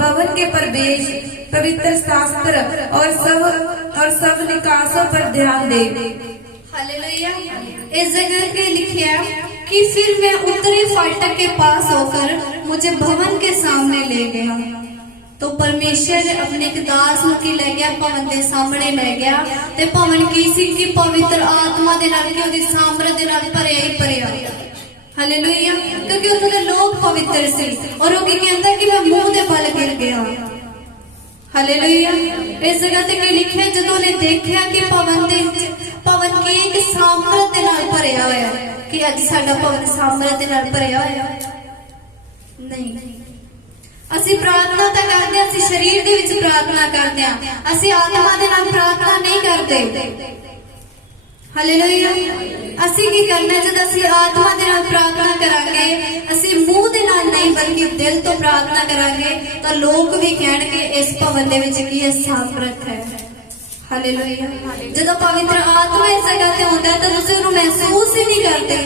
भवन के प्रवेश, पवित्र शास्त्र और सब निकासों पर ध्यान दे। हालेलुया। इस जगह पे लिखा कि फिर मैं उत्तरी फाटक के पास होकर मुझे भवन के सामने ले गया। तो परमेश्वर अपने एक दास ਨੂੰ ਕੀ ਲੈ ਗਿਆ, ਭਵਨ ਦੇ ਸਾਹਮਣੇ ਲੈ ਗਿਆ। ਤੇ ਭਵਨ ਕੀ ਸੀ ਕਿ ਪਵਿੱਤਰ ਆਤਮਾ ਦੇ ਨਾਲ, ਕਿ ਉਹਦੀ ਸਾਮਰਥ ਦੇ ਨਾਲ ਭਰਿਆ ਹੀ ਭਰਿਆ। ਹਾਲੇਲੂਇਆ। ਕਿਉਂਕਿ ਉੱਥੇ ਦੇ ਲੋਕ ਪਵਿੱਤਰ ਸੀ ਔਰ ਉਹ ਕੀ ਕਹਿੰਦਾ ਕਿ ਮੈਂ ਮੂੰਹ ਦੇ ਬਲ ਗਿਰ ਗਿਆ। ਹਾਲੇਲੂਇਆ। ਇਸ ਜਗ੍ਹਾ ਤੇ ਕੀ ਲਿਖਿਆ, ਜਦੋਂ ਉਹਨੇ ਦੇਖਿਆ ਕਿ ਭਵਨ ਕੀ ਇੱਕ ਸਾਮਰਥ ਦੇ ਨਾਲ ਭਰਿਆ ਹੋਇਆ ਹੈ। कि अज साडा भवन सामर्थ दे नाल भरिया होया नहीं। असीं प्रार्थना तां करदे हां, असीं शरीर दे विच प्रार्थना करदे हां, असीं आत्मा दे नाल प्रार्थना नहीं करदे। हालेलुया। असीं की करना, जद असीं आत्मा दे नाल प्रार्थना करांगे, असीं मुंह दे नाल नहीं बल्कि दिल तो प्रार्थना करांगे तां लोग भी कहणगे इस भवन दे विच की सामर्थ है। हालेलुया। जदों पवित्र आत्मा इस जगह ते होंदा तां तुसीं उहनूं महसूस ही नहीं करदे।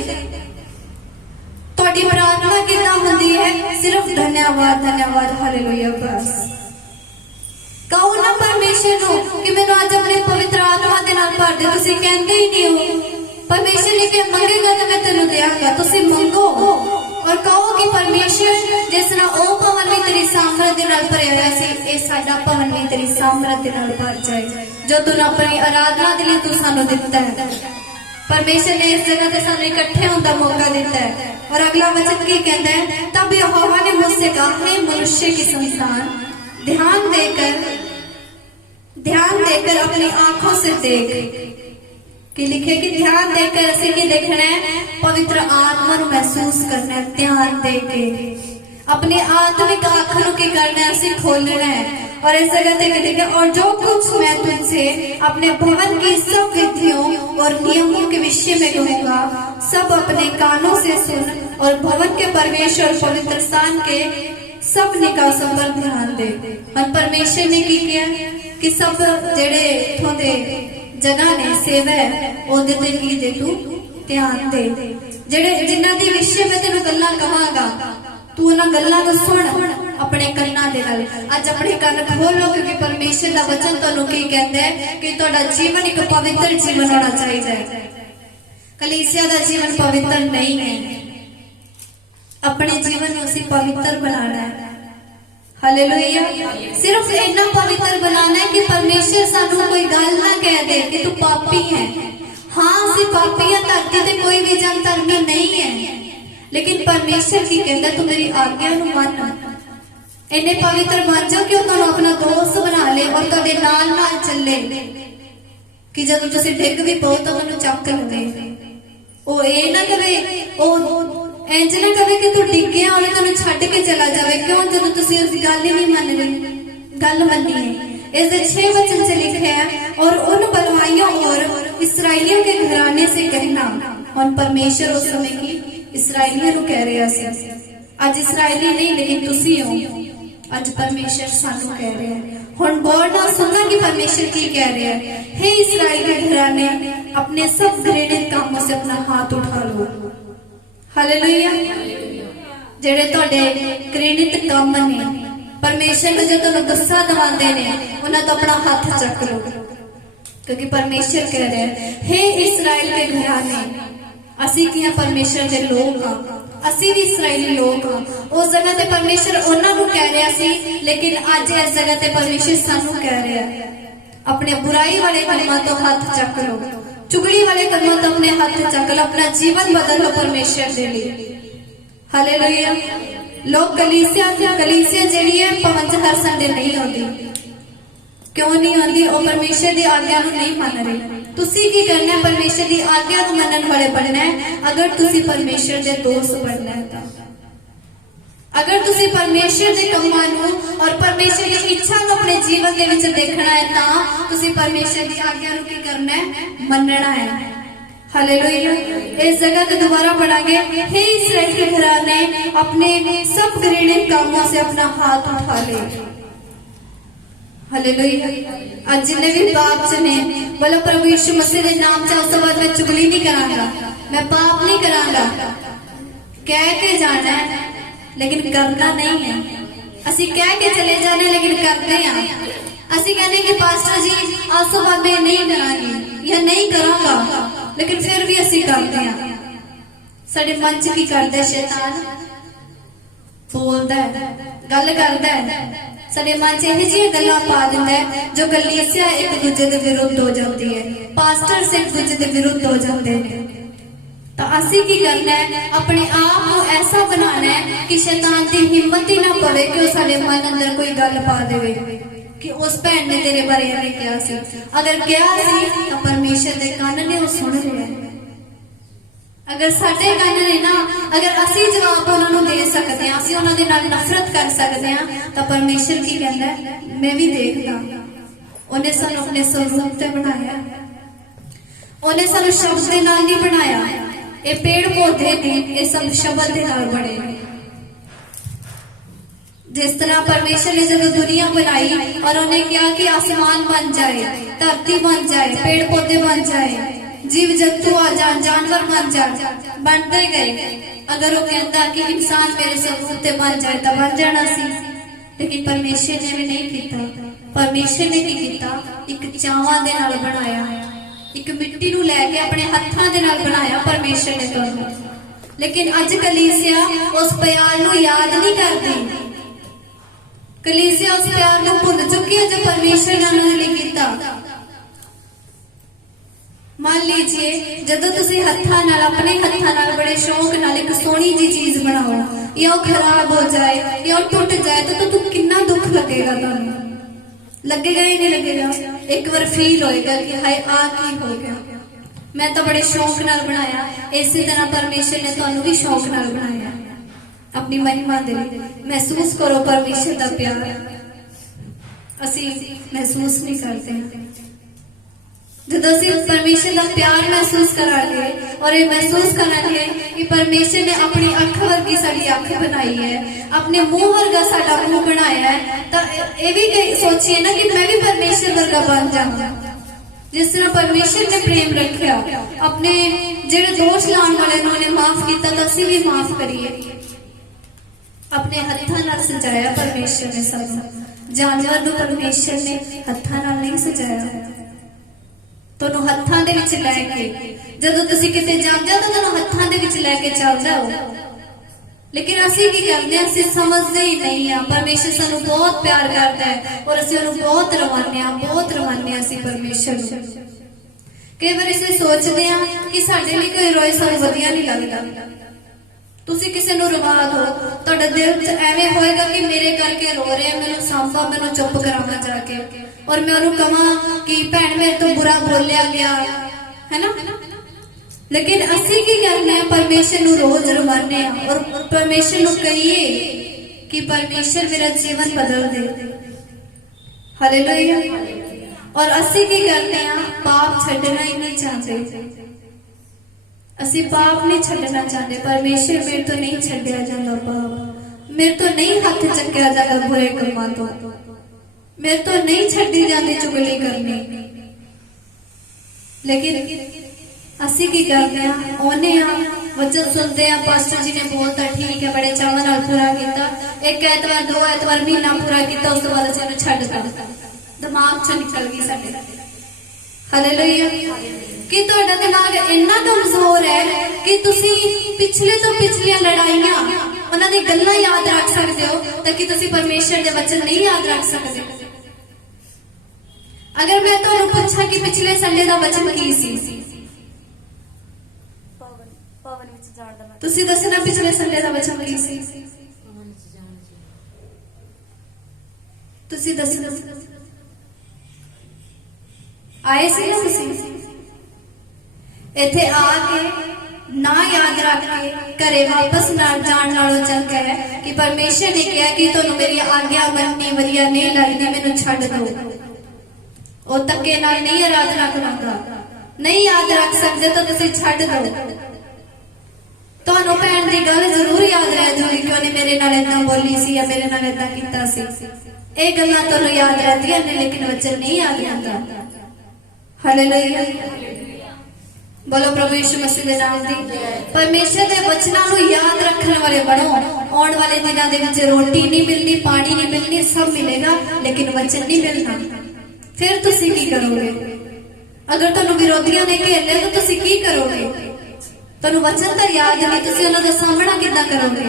तुहाडी प्रार्थना किदां हुंदी है, सिर्फ धन्यवाद धन्यवाद हालेलुया बस। कहो ना परमेश्वर नूं कि मैनूं अज अपने पवित्र आत्मा दे नाल भर दे। तुसीं कहंदे ही नहीं हो। परमेश्वर ने कहा मंगेगा तो मैं तेनूं देवांगा। तुसीं मंगो और कहो कि परमेश्वर जिस नाल ओ भवन भी तेरी सामर्थ दे नाल भरिया होया सी, इह साडा भवन भी तेरी सामर्थ दे नाल भर जाए जो तूं अपनी आराधना दे लई तूं सानूं दित्ता है। परमेश्वर ने इस जगह ते सानूं इकट्ठे होने का मौका दिता है। और अगला वचन की कहता है, तब यहोवा ने मुझसे कहा, हे मनुष्य की संतान, ध्यान देकर अपनी आंखों से देख। कि लिखे कि ध्यान देकर असीं की देखना है, पवित्र आत्मा नूं महसूस करना है। ध्यान दे के अपने आत्मिक आंखों नूं की करना है, असीं खोलना है। और इस जगह पे लिखा, और जो कुछ मैं तुझसे अपने भवन की सब विधियों और नियमों के विषय में कहूंगा सब अपने कानों से सुन और भवन के प्रवेश और पवित्र स्थान के सब निकासों पर ध्यान दे। और परमेश्वर ने की किया कि सब जेड़े इत्थों दे जगह ने सेवा है ओदे ते की दे तू ਧਿਆਨ ਦੇ। ਜਿਹੜੇ ਜਿਨ੍ਹਾਂ ਦੇ ਵਿਸ਼ੇ ਮੈਂ ਤੈਨੂੰ ਗੱਲਾਂ ਕਹਾਂਗਾ, ਤੂੰ ਉਹਨਾਂ ਗੱਲਾਂ ਨੂੰ ਸੁਣ ਆਪਣੇ ਕੰਨਾਂ ਦੇ ਨਾਲ। ਅੱਜ ਆਪਣੇ ਕੰਨ ਖੋਲੋ, ਕਿਉਂਕਿ ਪਰਮੇਸ਼ਰ ਦਾ ਵਚਨ ਤੁਹਾਨੂੰ ਕੀ ਕਹਿੰਦਾ ਹੈ ਕਿ ਤੁਹਾਡਾ ਜੀਵਨ ਇੱਕ ਪਵਿੱਤਰ ਜੀਵਨ ਹੋਣਾ ਚਾਹੀਦਾ ਹੈ। ਕਲੀਸਿਆ ਦਾ ਜੀਵਨ ਪਵਿੱਤਰ ਨਹੀਂ ਹੈ। ਆਪਣੇ ਜੀਵਨ ਨੂੰ ਅਸੀਂ ਪਵਿੱਤਰ ਬਣਾਉਣਾ ਹੈ। ਹਾਲੇਲੂਇਆ। ਸਿਰਫ ਇੰਨਾ ਪਵਿੱਤਰ ਬਣਾਉਣਾ ਹੈ ਕਿ ਪਰਮੇਸ਼ਰ ਸਾਨੂੰ ਕੋਈ ਗੱਲ ਨਾ ਕਹਿ ਦੇ ਕਿ ਤੂੰ ਪਾਪੀ ਹੈ। ਹਾਂ, ਅਸੀਂ ਪਾਪੀ ਹਾਂ, ਧਰਤੀ ਤੇ ਕੋਈ ਵੀ ਜਨ ਧਰਮੀ ਨਹੀਂ ਹੈ, ਲੇਕਿਨ ਪਰਮੇਸ਼ਰ ਕੀ ਕਹਿੰਦਾ, ਤੂੰ ਮੇਰੀ ਆਗਿਆ ਨੂੰ ਮੰਨ। ਇੰਨੇ ਪਵਿੱਤਰ ਬਣ ਜਾਓ ਕਿ ਉਹ ਤੁਹਾਨੂੰ ਆਪਣਾ ਦੋਸਤ ਬਣਾ ਲੇ ਔਰ ਤੁਹਾਡੇ ਨਾਲ ਨਾਲ ਚੱਲੇ, ਕਿ ਜਦੋਂ ਤੁਸੀਂ ਡਿੱਗ ਵੀ ਪਓ ਤਾਂ ਉਹਨੂੰ ਚੱਕ ਲਵੇ। ਉਹ ਇਹ ਨਾ ਕਵੇ, ਉਹ ਇੰਜ ਨਾ ਕਵੇ ਕਿ ਤੂੰ ਡਿੱਗਿਆ ਉਹਨੇ ਤੈਨੂੰ ਛੱਡ ਕੇ ਚਲਾ ਜਾਵੇ। ਕਿਉਂ? ਜਦੋਂ ਤੁਸੀਂ ਉਸ ਦੀ ਗੱਲ ਹੀ ਨਹੀਂ ਮੰਨ ਰਹੇ। ਗੱਲ ਮੰਨੀ है। इस 6 वचन से लिखा है, और उन बलवाइयों और इसराइलियों के घराने से कहना। और परमेश्वर उस समय की इसराइलियों को कह रहा है। आज इसराइली नहीं, लेकिन तुसी हो। आज परमेश्वर सानू कह रहे हैं। हुण गौर नाल सुनना कि परमेश्वर की कह रहे हैं। हे इस्राएल के घराने, अपने सब घृणित कामों से अपना हाथ उठा लो। हालेलुया। ਜਿਹੜੇ ਤੁਹਾਡੇ ਘृणित ਕੰਮ ਨੇ, ਪਰਮੇਸ਼ਰ ਨੂੰ ਜੋ ਤੁਹਾਨੂੰ ਗੁੱਸਾ ਦਿਵਾਉਂਦੇ ਨੇ, ਉਹਨਾਂ ਤੋਂ ਆਪਣਾ ਹੱਥ ਚੱਕ ਲਓ, ਕਿਉਂਕਿ ਪਰਮੇਸ਼ਰ ਕਹਿ ਰਿਹਾ ਹੈ, हे इस्राएल के घराने। ਅਸੀਂ ਕੀ ਆ? ਪਰਮੇਸ਼ਰ ਦੇ ਲੋਕ ਆ, ਅਸੀਂ ਵੀ ਇਸਰਾਇਲੀ ਲੋਕ ਆ। ਉਸ ਜਗ੍ਹਾ ਤੇ ਪਰਮੇਸ਼ਰ ਉਹਨਾਂ ਨੂੰ ਕਹਿ ਰਿਹਾ ਸੀ, ਲੇਕਿਨ ਅੱਜ ਇਸ ਜਗ੍ਹਾ ਤੇ ਪਰਮੇਸ਼ਰ ਸਾਨੂੰ ਕਹਿ ਰਿਹਾ ਹੈ, ਆਪਣੇ ਬੁਰਾਈ ਵਾਲੇ ਕੰਮਾਂ ਤੋਂ ਹੱਥ ਚੱਕ ਲਓ, ਚੁਗਲੀ ਵਾਲੇ ਕੰਮਾਂ ਤੋਂ ਆਪਣੇ ਹੱਥ ਚੱਕ ਲਓ, ਆਪਣਾ ਜੀਵਨ ਬਦਲ ਲਓ ਪਰਮੇਸ਼ਰ ਦੇ ਲਈ। ਹਾਲੇਲੂਇਆ। ਲੋਕ ਕਲੀਸਿਆ ਜਿਹੜੀ ਹੈ 5 ਹਰ ਸੰਡੇ ਨਹੀਂ ਆਉਂਦੀ। ਕਿਉਂ ਨਹੀਂ ਆਉਂਦੀ? ਉਹ ਪਰਮੇਸ਼ਰ ਦੀ ਆਗਿਆ ਨੂੰ ਨਹੀਂ ਮੰਨ ਰਹੇ। ਤੁਸੀਂ ਕੀ ਕਰਨਾ ਹੈ? ਪਰਮੇਸ਼ਰ ਦੀ ਆਗਿਆ ਨੂੰ ਮੰਨਣ ਵਾਲੇ ਬਣਨਾ ਹੈ। ਅਗਰ ਤੁਸੀਂ ਪਰਮੇਸ਼ਰ ਦੇ ਦੋਸਤ ਬਣਨਾ ਹੈ ਤਾਂ, ਅਗਰ ਤੁਸੀਂ ਪਰਮੇਸ਼ਰ ਦੇ ਕੰਮਾਂ ਨੂੰ ਔਰ ਪਰਮੇਸ਼ਰ ਦੀ ਇੱਛਾ ਨੂੰ ਆਪਣੇ ਜੀਵਨ ਦੇ ਵਿੱਚ ਦੇਖਣਾ ਹੈ ਤਾਂ ਤੁਸੀਂ ਪਰਮੇਸ਼ਰ ਦੀ ਆਗਿਆ ਨੂੰ ਕੀ ਕਰਨਾ ਹੈ? ਮੰਨਣਾ ਹੈ। हालेलुया। इस जगह पे दोबारा पढ़ांगे, हे इस्राएल के घराने, अपने सब घृणित कामों से अपना हाथ उठा ले। हालेलुया। आज जिन्हें भी पाप च ने, बोलो प्रभु यीशु मसीह के नाम च, उस तो बाद मैं चुगली नहीं करांगा, मैं पाप नहीं करांगा। कह के जाना है लेकिन करना नहीं है। ਅਸੀਂ कह के चले जाने लेकिन करते हैं। ਅਸੀਂ कहने कि पास्टर जी आज तो बाद मैं नहीं करांगी या नहीं करांगा, लेकिन फिर भी ਅਸੀਂ ਕਰਦੇ ਹਾਂ। ਸਾਡੇ ਮਨ 'ਚ ਕੀ ਕਰਦਾ ਸ਼ੈਤਾਨ? ਬੋਲਦਾ ਹੈ, ਗੱਲ ਕਰਦਾ ਹੈ, ਸਾਡੇ ਮਨ 'ਚ ਇਹ ਜਿਹੀਆਂ ਗੱਲਾਂ ਪਾ ਦਿੰਦਾ ਹੈ ਜੋ ਕਲੀਸਿਆ ਇੱਕ ਦੂਜੇ ਦੇ ਵਿਰੁੱਧ ਹੋ ਜਾਂਦੀ ਹੈ, ਪਾਸਟਰ ਇੱਕ ਦੂਜੇ ਦੇ ਵਿਰੁੱਧ ਹੋ ਜਾਂਦੇ ਨੇ। ਤਾਂ ਅਸੀਂ ਕੀ ਕਰਨਾ ਹੈ? ਆਪਣੇ ਆਪ ਨੂੰ ਐਸਾ ਬਣਾਉਣਾ ਹੈ ਕਿ ਸ਼ੈਤਾਨ ਦੀ ਹਿੰਮਤ ਹੀ ਨਾ ਪਵੇ ਕਿ ਉਹ ਸਾਡੇ ਮਨ ਅੰਦਰ ਕੋਈ ਗੱਲ ਪਾ ਦੇਵੇ कि उस भैन ने तेरे बारे में क्या सी। अगर क्या सी तो परमेश्वर दे कान ने वो सुन रहे हैं। अगर साडे कान ने ना, अगर असी जवाब उन्होंने दे सकते हैं, असी उन्होंने दे नाल नफरत कर सकते हैं, तो परमेश्वर की कहता है, मैं भी देखदा। उन्हें सानू अपने स्वरूप ते बनाया, उन्हें सानू शब्द दे नाल नहीं बनाया। ये पेड़ पौधे ने, ये सब शब्द दे नाल बने। जिस तरह परमेश्वर ने जब दुनिया बनाई और उन्हें कहा कि आसमान बन जाए, धरती बन जाए, पेड़ पौधे बन जाए, जीव जंतु आ जाए, जानवर बन जाए, बनते गए। अगर वो कहता कि इंसान मेरे स्वरूप से बन जाए तो बन जाना सी, लेकिन परमेश्वर ने भी नहीं किया। परमेश्वर ने की किया? एक चावां दे नाल बनाया, एक मिट्टी नूं लैके अपने हत्थां दे नाल बनाया परमेश्वर ने तुहानूं। लेकिन अज कलीसिया उस प्यार नूं याद नहीं करदी। कलीसिया उस प्यार को भुल चुकी है जो परमेश्वर ने उन्होंने लिए किया। मान लीजिए जदों तुसी हत्थां नाल, अपने हत्थां नाल बड़े शौक नाल एक सोहनी जी चीज बनाओ, या वो खराब हो जाए या वो टूट जाए तो तुम कितना दुख लगेगा? तुहानूं लगेगा ही नहीं लगेगा? एक बार फील होएगा कि हाय आ की हो गया, मैं तो बड़े शौक नाल बनाया। इसी तरह परमेश्वर ने तुहानूं भी शौक नाल बनाया अपनी महिमा दे लिए। महसूस करो परमेश्वर का प्यार, असी महसूस नहीं करते। जब असी परमेश्वर का प्यार महसूस करांगे और ये महसूस करांगे कि परमेश्वर ने अपनी अख वर्गी साडी अख बनाई है, अपने मुंह वर्गा साडा मुंह बनाया है, तो ये भी सोचिए ना कि मैं भी परमेश्वर वर्गा बन जाऊं। जिस तरह परमेश्वर ने प्रेम रखा, अपने जेड़े दोष लाने वाले उन्होंने माफ किया, तो असीं भी माफ करिए। अपने हत्थां नाल सजाया परमेश्वर ने सानू, जानवर नूं परमेश्वर ने हत्थां नाल नहीं सजाया। तुहानूं हत्थां दे विच लैके जदों तुसीं किते जांदे हो, तो तुहानूं हत्थां दे विच लैके चलदा हो। लेकिन असीं की करदे, असीं समझदे ही नहीं आ। परमेश्वर सानू बहुत प्यार करता है और असीं उहनूं बहुत रवाने आ, बहुत रवाने आ असीं परमेश्वर नूं। कई बार असीं सोचदे आ कि साडे लई कोई रोए सानू वधिया नहीं लगदा। तुसीं किसी नूं रवा दो, तुहाडा दिल च एवें होएगा कि मेरे करके रो रहे, मैनूं सांभा, मैनूं चुप करावां जाके, और मैं उहनूं कहां कि भैण मेरे तो बुरा बोलिया गया है ना। लेकिन असीं की करना है, परमेश्वर नूं रोज रवाने और परमेश्वर नूं कहिए कि परमेश्वर मेरा जीवन बदल दे। हालेलुया। और असीं की करते हैं, पाप छड्डना ही नहीं चाहते। असीं पाप नहीं छड्डना चाहते। परमेश्वर मेरे तो नहीं छड्डिया जांदा पाप, मेरे तो नहीं हथ चक्या जाता बुरे कामां तो, मेरे तो नहीं छड्डी जाती चुगली करनी। लेकिन असीं की करते हैं, आने वचन सुनते हैं, पास्टर जी ने बोलता ठीक है, बड़े चाव नाल पूरा किया, एक ऐतवार दो ऐतवार महीना पूरा किया, उस तो बाद असीं उहनूं छड्डता, दिमाग चों निकल गई साडे। हालेलुया। कि तुहाडा दिमाग इन्ना कमजोर है कि तुसीं पिछले तो पिछलियां लड़ाइयां उन्हां दी गल्लां याद रख सकदे हो, ताकि तुसीं परमेश्वर दे वचन नहीं याद रख सकदे। अगर मैं तुहानूं पुछां कि पिछले संडे दा वचन की सी, पवन विच जाण दा मतलब तुसीं दसना पिछले संडे दा वचन की सी, तुसीं दसना। आए सी ना तुसीं इत्थे आके ना याद रख के घरे वापस ना जाण नालों चंगा है कि परमेश्वर ने कहा कि तुहानूं मेरी आज्ञा मननी वधिया नहीं लगदी, मैनूं छड्ड दो। ਉਹ ਧੱਕੇ ਨਾਲ नहीं आराधना करांदा, नहीं याद रख सकते तो तुसीं छड्ड दो। ਤੁਹਾਨੂੰ ਭੈਣ ਦੀ ਗੱਲ ਜ਼ਰੂਰ ਯਾਦ ਰਹਿ ਜੂਗੀ ਕਿ ਉਹਨੇ ਮੇਰੇ ਨਾਲ ਇਦਾਂ ਬੋਲੀ ਸੀ ਜਾਂ ਮੇਰੇ ਨਾਲ ਇਦਾਂ ਕੀਤਾ ਸੀ। ਇਹ ਗੱਲਾਂ ਤੁਹਾਨੂੰ ਯਾਦ ਰਹਿੰਦੀਆਂ ਨੇ, ਲੇਕਿਨ ਵਚਨ ਨਹੀਂ ਯਾਦ ਰਹਿੰਦਾ। ਹਾਲੇਲੂਇਆ। बोलो प्रभु यीशु मसीह दे नाम दी। परमेश्वर दे वचनां नूं याद रखने वाले बनो। आने वाले दिनों दे विच रोटी नहीं मिलनी, पानी नहीं मिलनी, सब मिलेगा लेकिन वचन नहीं मिलना। फिर तुसीं की करोगे? अगर तुहानूं विरोधियों ने घेर लिया तो तुसीं की करोगे? तुहानूं वचन तां याद नहीं, तुसीं उन्हां दा सामना किद्दां करोगे?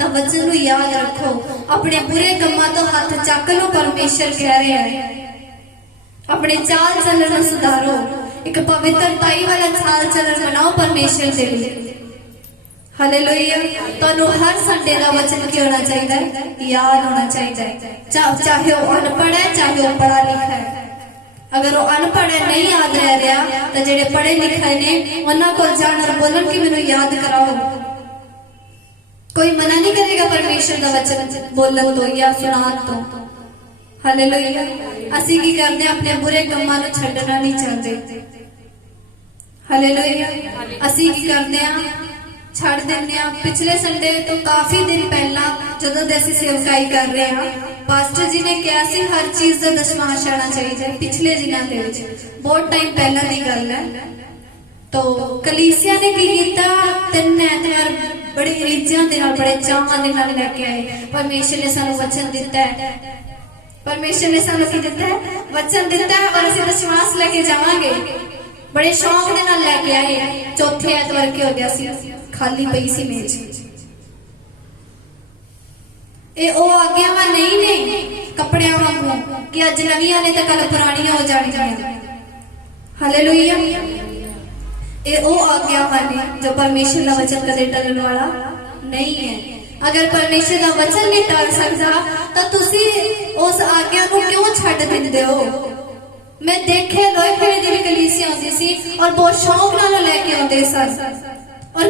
तां वचन नूं याद रखो, अपने बुरे कम्मां तो हाथ चक लो। परमेश्वर कह रहा है अपने चाल चलन नूं सुधारो, एक पवित्रताई वाला चाल चलन बनाओ परमेश्वर के लिए। हालेलुया। तुहानूं हर संडे का वचन की होना चाहिए, याद होना चाहिए, चाहे वो अनपढ़ है चाहे वो पढ़ा लिखा है। अगर वो अनपढ़ है नहीं याद रह रहा तो जेडे पढ़े लिखे ने उन्हां कोल जाण और बोलन कि मैनूं याद कराओ। कोई मना नहीं करेगा परमेश्वर का वचन बोलन तो या सुनान तो। हालेलुया। असीं की करदे अपने बुरे कम्मां नूं छड्डना नहीं चाहते। हालेलुया। असीं की करदे छड़ देने। पिछले संडे तो काफी दिन पहला जदों दे असीं सेवकाई कर रहे हैं, पास्टर जी ने कहा सी हर चीज का दशमांश आना चाहिए। पिछले दिनों दे विच बहुत टाइम पहला की गल है। तो कलीसिया ने की कीता, 3 ऐतवार बड़े रीझां दे नाल बड़े चाहां दे नाल लेके आए। परमेश्वर ने सानूं वचन दिता है, परमेश्वर ने सानूं की दिता है? वचन दिता है और असीं विश्वास लेके जावांगे। बड़े शौक दे नाल लेके आए। चौथे ऐतवार की हो गया सी, खाली पई सी मेज। ए ओ आज्ञावां नहीं ने कपड़ियां वांगू कि अज नवीआं ने ते कल पुराणियां हो जाणीआं। हालेलुया। ए ओ आज्ञावां ने जो परमेश्वर दा वचन कदे टलण वाला नहीं है। अगर परमेश्वर का वचन नहीं टल सकता तो तुसी उस आज्ञा को क्यों छड्ड दिंदे हो? मैं देखे लोहे दी कलीसिया होंदी सी और बहुत शौक नाल लेके आउंदे सन और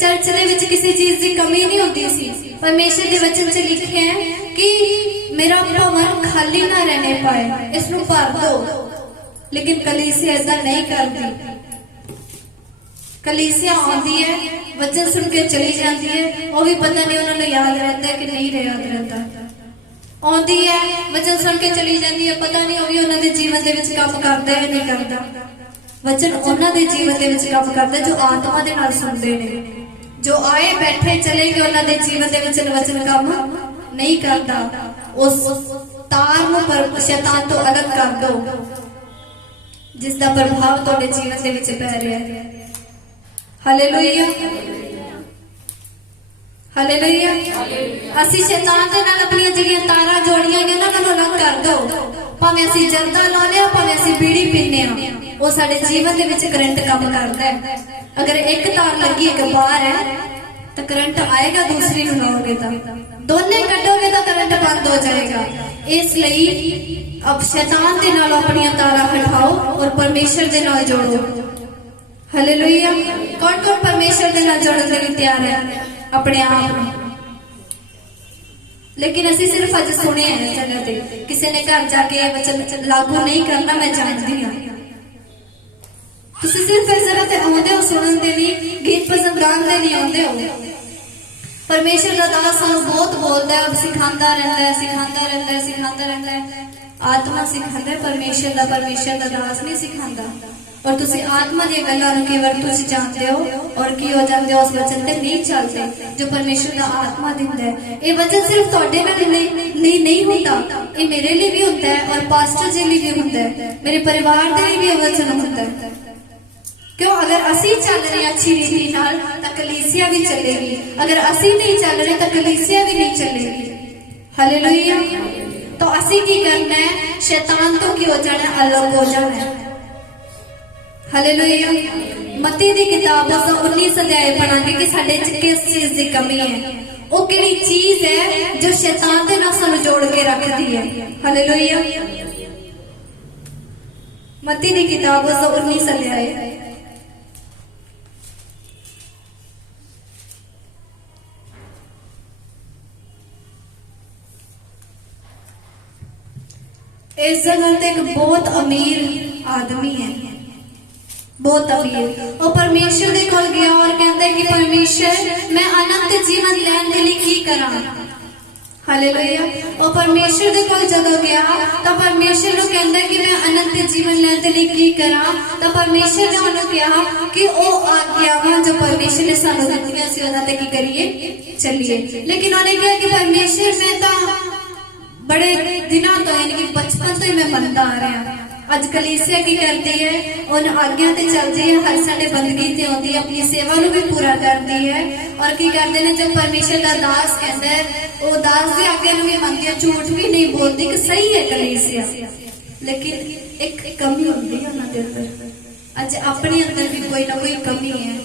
चर्च दे विच किसी चीज की कमी नहीं होती सी। परमेश्वर के वचन से लिखे है कि मेरा भवन खाली ना रहने पाए, इसनूं भर दो। लेकिन कलीसिया ऐसा नहीं करती। कलीसिया आती है, वचन सुन के चली जाती है, वो भी पता नहीं उन्होंने याद रहता है कि नहीं याद रहता। ਆਉਂਦੀ ਹੈ, ਵਚਨ ਸੁਣ ਕੇ ਚਲੀ ਜਾਂਦੀ ਹੈ, ਪਤਾ ਨਹੀਂ ਉਹ ਵੀ ਉਹਨਾਂ ਦੇ ਜੀਵਨ ਦੇ ਵਿੱਚ ਕੰਮ ਕਰਦਾ ਹੈ ਨਹੀਂ ਕਰਦਾ। ਵਚਨ ਉਹਨਾਂ ਦੇ ਜੀਵਨ ਦੇ ਵਿੱਚ ਕੰਮ ਕਰਦਾ ਜੋ ਆਤਮਾ ਦੇ ਨਾਲ ਸੁਣਦੇ ਨੇ। ਜੋ ਆਏ ਬੈਠੇ ਚਲੇ ਗਏ ਉਹਨਾਂ ਦੇ ਜੀਵਨ ਦੇ ਵਿੱਚ ਵਚਨ ਕੰਮ ਨਹੀਂ ਕਰਦਾ। ਉਸ ਤਾਰ ਨੂੰ ਸ਼ੈਤਾਨ ਤੋਂ ਅਲੱਗ ਕਰ ਦਿਓ ਜਿਸ ਦਾ ਪ੍ਰਭਾਵ ਤੁਹਾਡੇ ਜੀਵਨ ਦੇ ਵਿੱਚ ਪੈ ਰਿਹਾ ਹੈ। Hallelujah, hallelujah. ਅਸੀਂ ਸ਼ੈਤਾਨ ਦੇ ਨਾਲ ਆਪਣੀਆਂ ਜਿਹੜੀਆਂ ਤਾਰਾਂ ਜੋੜੀਆਂ ਨੇ ਉਹਨਾਂ ਨੂੰ ਅਲੱਗ ਕਰ ਦਿਓ। ਭਾਵੇਂ ਅਸੀਂ ਜਰਦਾ ਲਾਉਂਦੇ ਹਾਂ, ਭਾਵੇਂ ਅਸੀਂ ਬੀੜੀ ਪੀਂਦੇ ਹਾਂ, ਉਹ ਸਾਡੇ ਜੀਵਨ ਦੇ ਵਿੱਚ ਕਰੰਟ ਕੰਮ ਕਰਦਾ ਹੈ। ਅਗਰ ਇੱਕ ਤਾਰ ਲੱਗੀ ਇੱਕ ਬਾਹਰ ਹੈ ਤਾਂ ਕਰੰਟ ਆਏਗਾ, ਦੂਸਰੀ ਨੂੰ ਲਾਓਗੇ ਤਾਂ ਦੋਨੇ ਕੱਢੋਗੇ ਤਾਂ ਕਰੰਟ ਬੰਦ ਹੋ ਜਾਏਗਾ। ਇਸ ਲਈ ਅਬ ਸ਼ੈਤਾਨ ਦੇ ਨਾਲ ਆਪਣੀਆਂ ਤਾਰਾਂ ਹਟਾਓ ਔਰ ਪਰਮੇਸ਼ਰ ਦੇ ਨਾਲ ਜੋੜੋ। ਹਾਲੇਲੂਇਆ। ਕੌਣ ਕੌਣ ਪਰਮੇਸ਼ਰ ਦੇ ਨਾਲ ਜੁੜਨ ਦੇ ਲਈ ਤਿਆਰ ਹੈ ਆਪਣੇ ਆਪ ਨੂੰ? ਲੇਕਿਨ ਅਸੀਂ ਸਿਰਫ ਅੱਜ ਸੁਣਿਆ ਹੈ ਜਗ੍ਹਾ ਤੇ, ਕਿਸੇ ਨੇ ਘਰ ਜਾ ਕੇ ਵਚਨ ਲਾਗੂ ਨਹੀਂ ਕਰਨਾ। ਮੈਂ ਜਾਣਦੀ ਹਾਂ ਤੁਸੀਂ ਸਿਰਫ ਇਸ ਜਗ੍ਹਾ ਤੇ ਆਉਂਦੇ ਹੋ ਸੁਣਨ ਦੇ ਲਈ, ਗੀਤ ਭਜਨ ਗਾਉਣ ਦੇ ਲਈ ਆਉਂਦੇ ਹੋ। ਪਰਮੇਸ਼ਰ ਦਾ ਦਾਸ ਸਾਨੂੰ ਬਹੁਤ ਬੋਲਦਾ ਹੈ, ਸਿਖਾਉਂਦਾ ਰਹਿੰਦਾ ਹੈ, ਸਿਖਾਉਂਦਾ ਰਹਿੰਦਾ ਹੈ, ਸਿਖਾਉਂਦਾ ਰਹਿੰਦਾ ਹੈ। ਆਤਮਾ ਸਿਖਾਉਂਦਾ ਹੈ, ਪਰਮੇਸ਼ਰ ਦਾ ਦਾਸ ਨਹੀਂ ਸਿਖਾਉਂਦਾ। ਔਰ ਤੁਸੀਂ ਆਤਮਾ ਦੀਆਂ ਗੱਲਾਂ ਨੂੰ ਕੇਵਲ ਤੁਸੀਂ ਜਾਣਦੇ ਹੋ ਔਰ ਕੀ ਹੋ ਜਾਂਦੇ ਹੋ, ਉਸ ਵਚਨ ਤੇ ਨਹੀਂ ਚੱਲਦੇ ਜੋ ਪਰਮੇਸ਼ਰ ਦਾ ਆਤਮਾ ਦਿੰਦਾ ਹੈ। ਇਹ ਵਚਨ ਸਿਰਫ ਤੁਹਾਡੇ ਨਾਲ ਨਹੀਂ ਹੁੰਦਾ, ਇਹ ਮੇਰੇ ਲਈ ਵੀ ਹੁੰਦਾ ਹੈ ਔਰ ਪਾਸਟਰ ਜੀ ਲਈ ਵੀ ਹੁੰਦਾ ਹੈ, ਮੇਰੇ ਪਰਿਵਾਰ ਦੇ ਲਈ ਵੀ ਇਹ ਵਚਨ ਹੁੰਦਾ ਹੈ। क्यों? अगर असी चल रहे अच्छी रीति नाल तां कलीसिया भी चलेगी, अगर असी नहीं चल रहे तां कलीसिया भी नहीं चलेगी। हालेलुया। तो असी की करना है? शैतान तो की हो जाना, अलग हो जाना है। हालेलुया। मत्ती दी किताब 19 अध्याय पढ़ांगे कि साडे च किस चीज की कमी है, वो किहड़ी चीज है जो शैतान दे नाल सानू जोड़ के रखदी है। हालेलुया। मत्ती दी किताब 19 अध्याय इस जगह ते एक बहुत अमीर आदमी है, बहुत अमीर। और परमेश्वर दे कोल गया और कहंदा कि परमेश्वर मैं अनंत जीवन लैण दे लई की करा। हालेलुया। और परमेश्वर दे कोल जदों गया तो परमेश्वर नु कहंदा कि मैं अनंत जीवन लैण दे लई की करा। तो परमेश्वर ने उन्हें कहा कि ओ आज्ञावां जो परमेश्वर ने सानू दित्तियां सी उन्हां ते की करिए, चलिए। लेकिन उन्हें कहा कि परमेश्वर मैं तो बड़े दिनों तो यानी कि बचपन तो ही मैं मनता आ रहा। अज कलीसिया की करती है, उन आज्ञा ते चलती है, हर संडे बंदगी ते होती है, अपनी सेवा नु भी पूरा करती है। और की करते हैं जब परमेश्वर का दास कहता है, वो दास की आज्ञा नु भी मनती है, झूठ भी नहीं बोलती कि सही है कलीसिया। लेकिन एक कमी होती है उन्हां दे अंदर। अज अपने अंदर भी कोई ना कोई कमी है।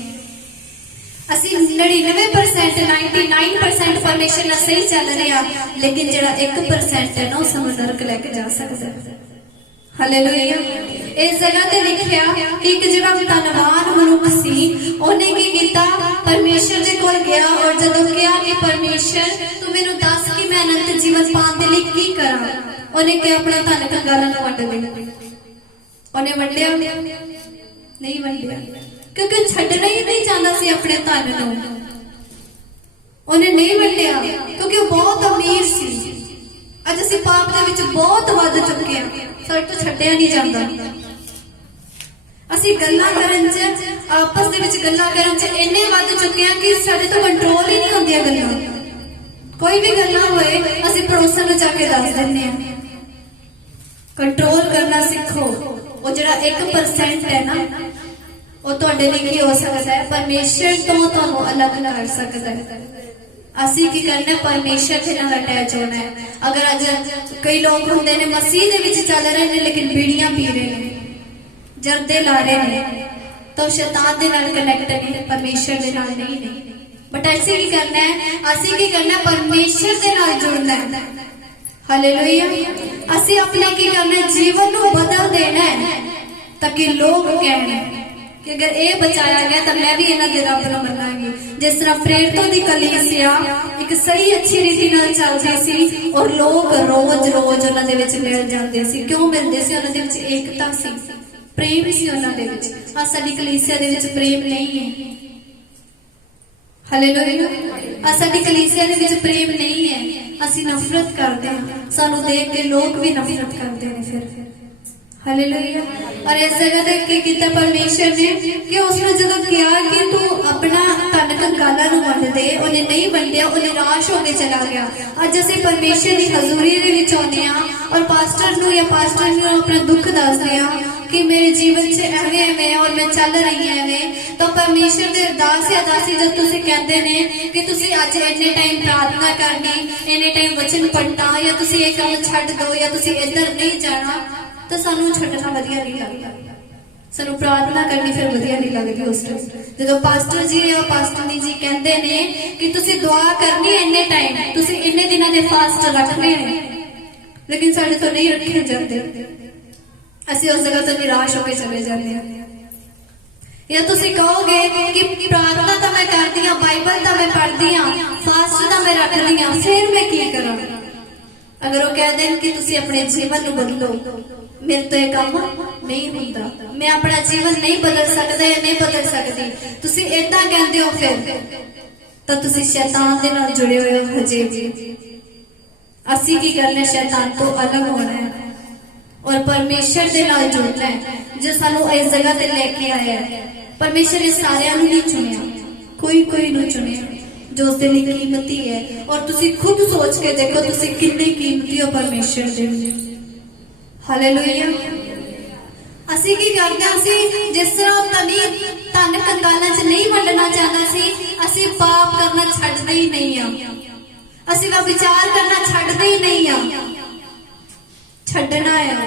ਅਸੀਂ 99% 99% परमेश्वर ਨਾਲ सही चल रहे हैं, लेकिन ਜਿਹੜਾ 1% है ना वो ਸਾਨੂੰ नरक लेके जा सकता है। हालेलुया। इस जगह ते लिखिया कि एक ਜਿਹੜਾ ਧਨਵਾਨ ਮਨੁੱਖ ਸੀ ਉਹਨੇ ਕੀ ਕੀਤਾ, परमेश्वर ਦੇ ਕੋਲ ਗਿਆ और ਜਦੋਂ ਕਿਹਾ कि परमेश्वर तू ਮੈਨੂੰ ਦੱਸ ਕਿ ਮੈਂ ਅਨੰਤ ਜੀਵਨ ਪਾਉਣ ਦੇ ਲਈ ਕੀ ਕਰਾਂ। ਉਹਨੇ ਕਿਹਾ ਆਪਣਾ ਧਨ ਕੰਗਾਲਾਂ ਨੂੰ ਵੰਡ ਦੇ। ਉਹਨੇ ਵੰਡਿਆ नहीं वंडिया क्योंकि छड्डना ही नहीं चाहता सी अपने धन नूं। उन्हें नहीं वंडिया क्योंकि वो बहुत अमीर सी। अज असीं पाप दे विच बहुत वध चुके हैं, साडे तो छड्डिया नहीं जांदा। असीं गल्लां करन च आपस दे विच गल्लां करन च इन्ने वध चुके हैं कि साडे तो कंट्रोल ही नहीं होंदियां गल्लां। कोई भी गल्लां होए असीं पड़ोसन नूं जाके दस दिंदे हां। कंट्रोल करना सीखो। वो जिहड़ा 1% है ना वो तुहाडे लिए की हो सकता है, परमेश्वर तो तुहानूं अलग कर सकता है। असीं की करना, परमेश्वर के नाल अटैच होना है। अगर अज कई लोग हुंदे ने मसीह दे विच चल रहे ने लेकिन बीड़ियां पी रहे ने, जर्दे ला रहे ने, तो शैतान दे नाल कनेक्ट ने, परमेश्वर दे नाल नहीं। बट असीं की करना है, असीं की करना, परमेश्वर दे नाल जुड़ना है। हालेलुया। असीं अपने की करना, जीवन नूं बदल देना है ताकि लोग कहण कि अगर ये बचाया गया तो मैं भी इन्हां दे रब नूं मन्नांगी। जिस तरह प्रेरितों दी कलीसिया एक सही अच्छी रीति नाल चलदी सी और लोग रोज रोज उन्हां दे विच मिल जांदे सी। क्यों मिलदे सी? उन्हां दे विच एकता सी, प्रेम सी उन्हां दे विच। आ साडी कलीसिया दे विच प्रेम नहीं है। हालेलुया। आ साडी कलीसिया दे विच प्रेम नहीं है। ਅਸੀਂ ਨਫ਼ਰਤ ਕਰਦੇ ਹਾਂ, ਸਾਨੂੰ ਦੇਖ ਕੇ ਲੋਕ ਵੀ ਨਫ਼ਰਤ ਕਰਦੇ ਨੇ ਫਿਰ। ਹਾਲੇਲੂਇਆ। ਔਰ ਇਸ ਜਗ੍ਹਾ ਤੇ ਕੀ ਕੀਤਾ ਪਰਮੇਸ਼ਰ ਨੇ ਕਿ ਉਸ ਨੂੰ ਜਦੋਂ ਕਿਹਾ ਕਿ ਤੂੰ ਆਪਣਾ ਧਨ ਕੰਗਾਲਾਂ ਨੂੰ ਵੰਡ ਦੇ, ਉਹਨੇ ਨਹੀਂ ਵੰਡਿਆ, ਉਹ ਨਿਰਾਸ਼ ਹੋ ਕੇ ਚਲਾ ਗਿਆ। ਅੱਜ ਅਸੀਂ ਪਰਮੇਸ਼ਰ ਦੀ ਹਜ਼ੂਰੀ ਦੇ ਵਿੱਚ ਆਉਂਦੇ ਹਾਂ ਔਰ ਪਾਸਟਰ ਨੂੰ ਆਪਣਾ ਦੁੱਖ ਦੱਸਦੇ ਹਾਂ ਕਿ ਮੇਰੇ ਜੀਵਨ 'ਚ ਐਵੇਂ ਹੈ ਔਰ ਮੈਂ ਚੱਲ ਰਹੀ ਹਾਂ ਐਵੇਂ। ਤਾਂ ਪਰਮੇਸ਼ਰ ਦੇ ਦਾਸੀ ਜਦ ਤੁਸੀਂ ਕਹਿੰਦੇ ਨੇ ਕਿ ਤੁਸੀਂ ਅੱਜ ਇੰਨੇ ਟਾਈਮ ਪ੍ਰਾਰਥਨਾ ਕਰਨੀ, ਇੰਨੇ ਟਾਈਮ ਵਚਨ ਪੜ੍ਹਨਾ, ਜਾਂ ਤੁਸੀਂ ਇਹ ਕੰਮ ਛੱਡ ਦਿਓ, ਜਾਂ ਤੁਸੀਂ ਇੱਧਰ ਨਹੀਂ ਜਾਣਾ, ਤਾਂ ਸਾਨੂੰ ਛੱਡਣਾ ਵਧੀਆ ਨਹੀਂ ਲੱਗਦਾ। ਸਾਨੂੰ ਪ੍ਰਾਰਥਨਾ ਕਰਨੀ ਫਿਰ ਵਧੀਆ ਨਹੀਂ ਲੱਗਦੀ ਉਸ ਟਾਈਮ। ਜਦੋਂ ਪਾਸਟਰ ਜੀ ਜਾਂ ਪਾਸਟਰਨੀ ਜੀ ਕਹਿੰਦੇ ਨੇ ਕਿ ਤੁਸੀਂ ਦੁਆ ਕਰਨੀ ਇੰਨੇ ਟਾਈਮ, ਤੁਸੀਂ ਇੰਨੇ ਦਿਨਾਂ ਦੇ ਫਾਸਟ ਰੱਖਣੇ ਨੇ, ਲੇਕਿਨ ਸਾਡੇ ਤੋਂ ਨਹੀਂ ਰੱਖੇ ਜਾਂਦੇ, ਅਸੀਂ ਉਸ ਜਗ੍ਹਾ ਤੋਂ ਨਿਰਾਸ਼ ਹੋ ਕੇ ਚਲੇ ਜਾਂਦੇ ਹਾਂ। ਜਾਂ ਤੁਸੀਂ ਕਹੋਗੇ ਕਿ ਪ੍ਰਾਰਥਨਾ ਤਾਂ ਮੈਂ ਕਰਦੀ ਹਾਂ, ਬਾਈਬਲ ਤਾਂ ਮੈਂ ਪੜ੍ਹਦੀ ਹਾਂ, ਫਾਸਟ ਤਾਂ ਮੈਂ ਰੱਖਦੀ ਹਾਂ, ਫਿਰ ਮੈਂ ਕੀ ਕਰਾਂ? ਅਗਰ ਉਹ ਕਹਿ ਦੇਣ ਕਿ ਤੁਸੀਂ ਆਪਣੇ ਜੀਵਨ ਨੂੰ ਬਦਲੋ, ਮੇਰੇ ਤੋਂ ਇਹ ਕੰਮ ਨਹੀਂ ਹੁੰਦਾ, ਮੈਂ ਆਪਣਾ ਜੀਵਨ ਨਹੀਂ ਬਦਲ ਸਕਦਾ ਜਾਂ ਨਹੀਂ ਬਦਲ ਸਕਦੀ, ਤੁਸੀਂ ਏਦਾਂ ਕਹਿੰਦੇ ਹੋ, ਫਿਰ ਤਾਂ ਤੁਸੀਂ ਸ਼ੈਤਾਨ ਦੇ ਨਾਲ ਜੁੜੇ ਹੋਏ ਹੋ ਹਜੇ ਵੀ। ਅਸੀਂ ਕੀ ਕਰਨਾ? ਸ਼ੈਤਾਨ ਤੋਂ ਅਲੱਗ ਹੋਣਾ ਹੈ ਔਰ ਪਰਮੇਸ਼ਰ ਦੇ ਨਾਲ ਜੁੜਨਾ ਹੈ ਜੋ ਸਾਨੂੰ ਇਸ ਜਗ੍ਹਾ ਤੇ ਲੈ ਕੇ ਆਇਆ ਹੈ। ਪਰਮੇਸ਼ਰ ਨੇ ਸਾਰਿਆਂ ਨੂੰ ਨਹੀਂ ਚੁਣਿਆ, ਕੋਈ ਨੂੰ ਚੁਣਿਆ ਜੋ ਉਸ ਦੇ ਲਈ ਕੀਮਤੀ ਹੈ। ਔਰ ਤੁਸੀਂ ਖੁਦ ਸੋਚ ਕੇ ਦੇਖੋ ਤੁਸੀਂ ਕਿੰਨੇ ਕੀਮਤੀ ਹੋ ਪਰਮੇਸ਼ਰ ਦੇ ਲਈ। ਹਾਲੇਲੂਇਆ। ਅਸੀਂ ਕੀ ਕਰਦੇ ਹਾਂ? ਅਸੀਂ ਜਿਸ ਤਰ੍ਹਾਂ ਧਨ ਕੰਗਾਲਾਂ 'ਚ ਨਹੀਂ ਵੰਡਣਾ ਚਾਹੁੰਦਾ ਸੀ, ਅਸੀਂ ਪਾਪ ਕਰਨਾ ਛੱਡਦੇ ਹੀ ਨਹੀਂ ਆ, ਅਸੀਂ ਵਿਚਾਰ ਕਰਨਾ ਛੱਡਦੇ ਹੀ ਨਹੀਂ ਆ, ਛੱਡਣਾ ਹੈ।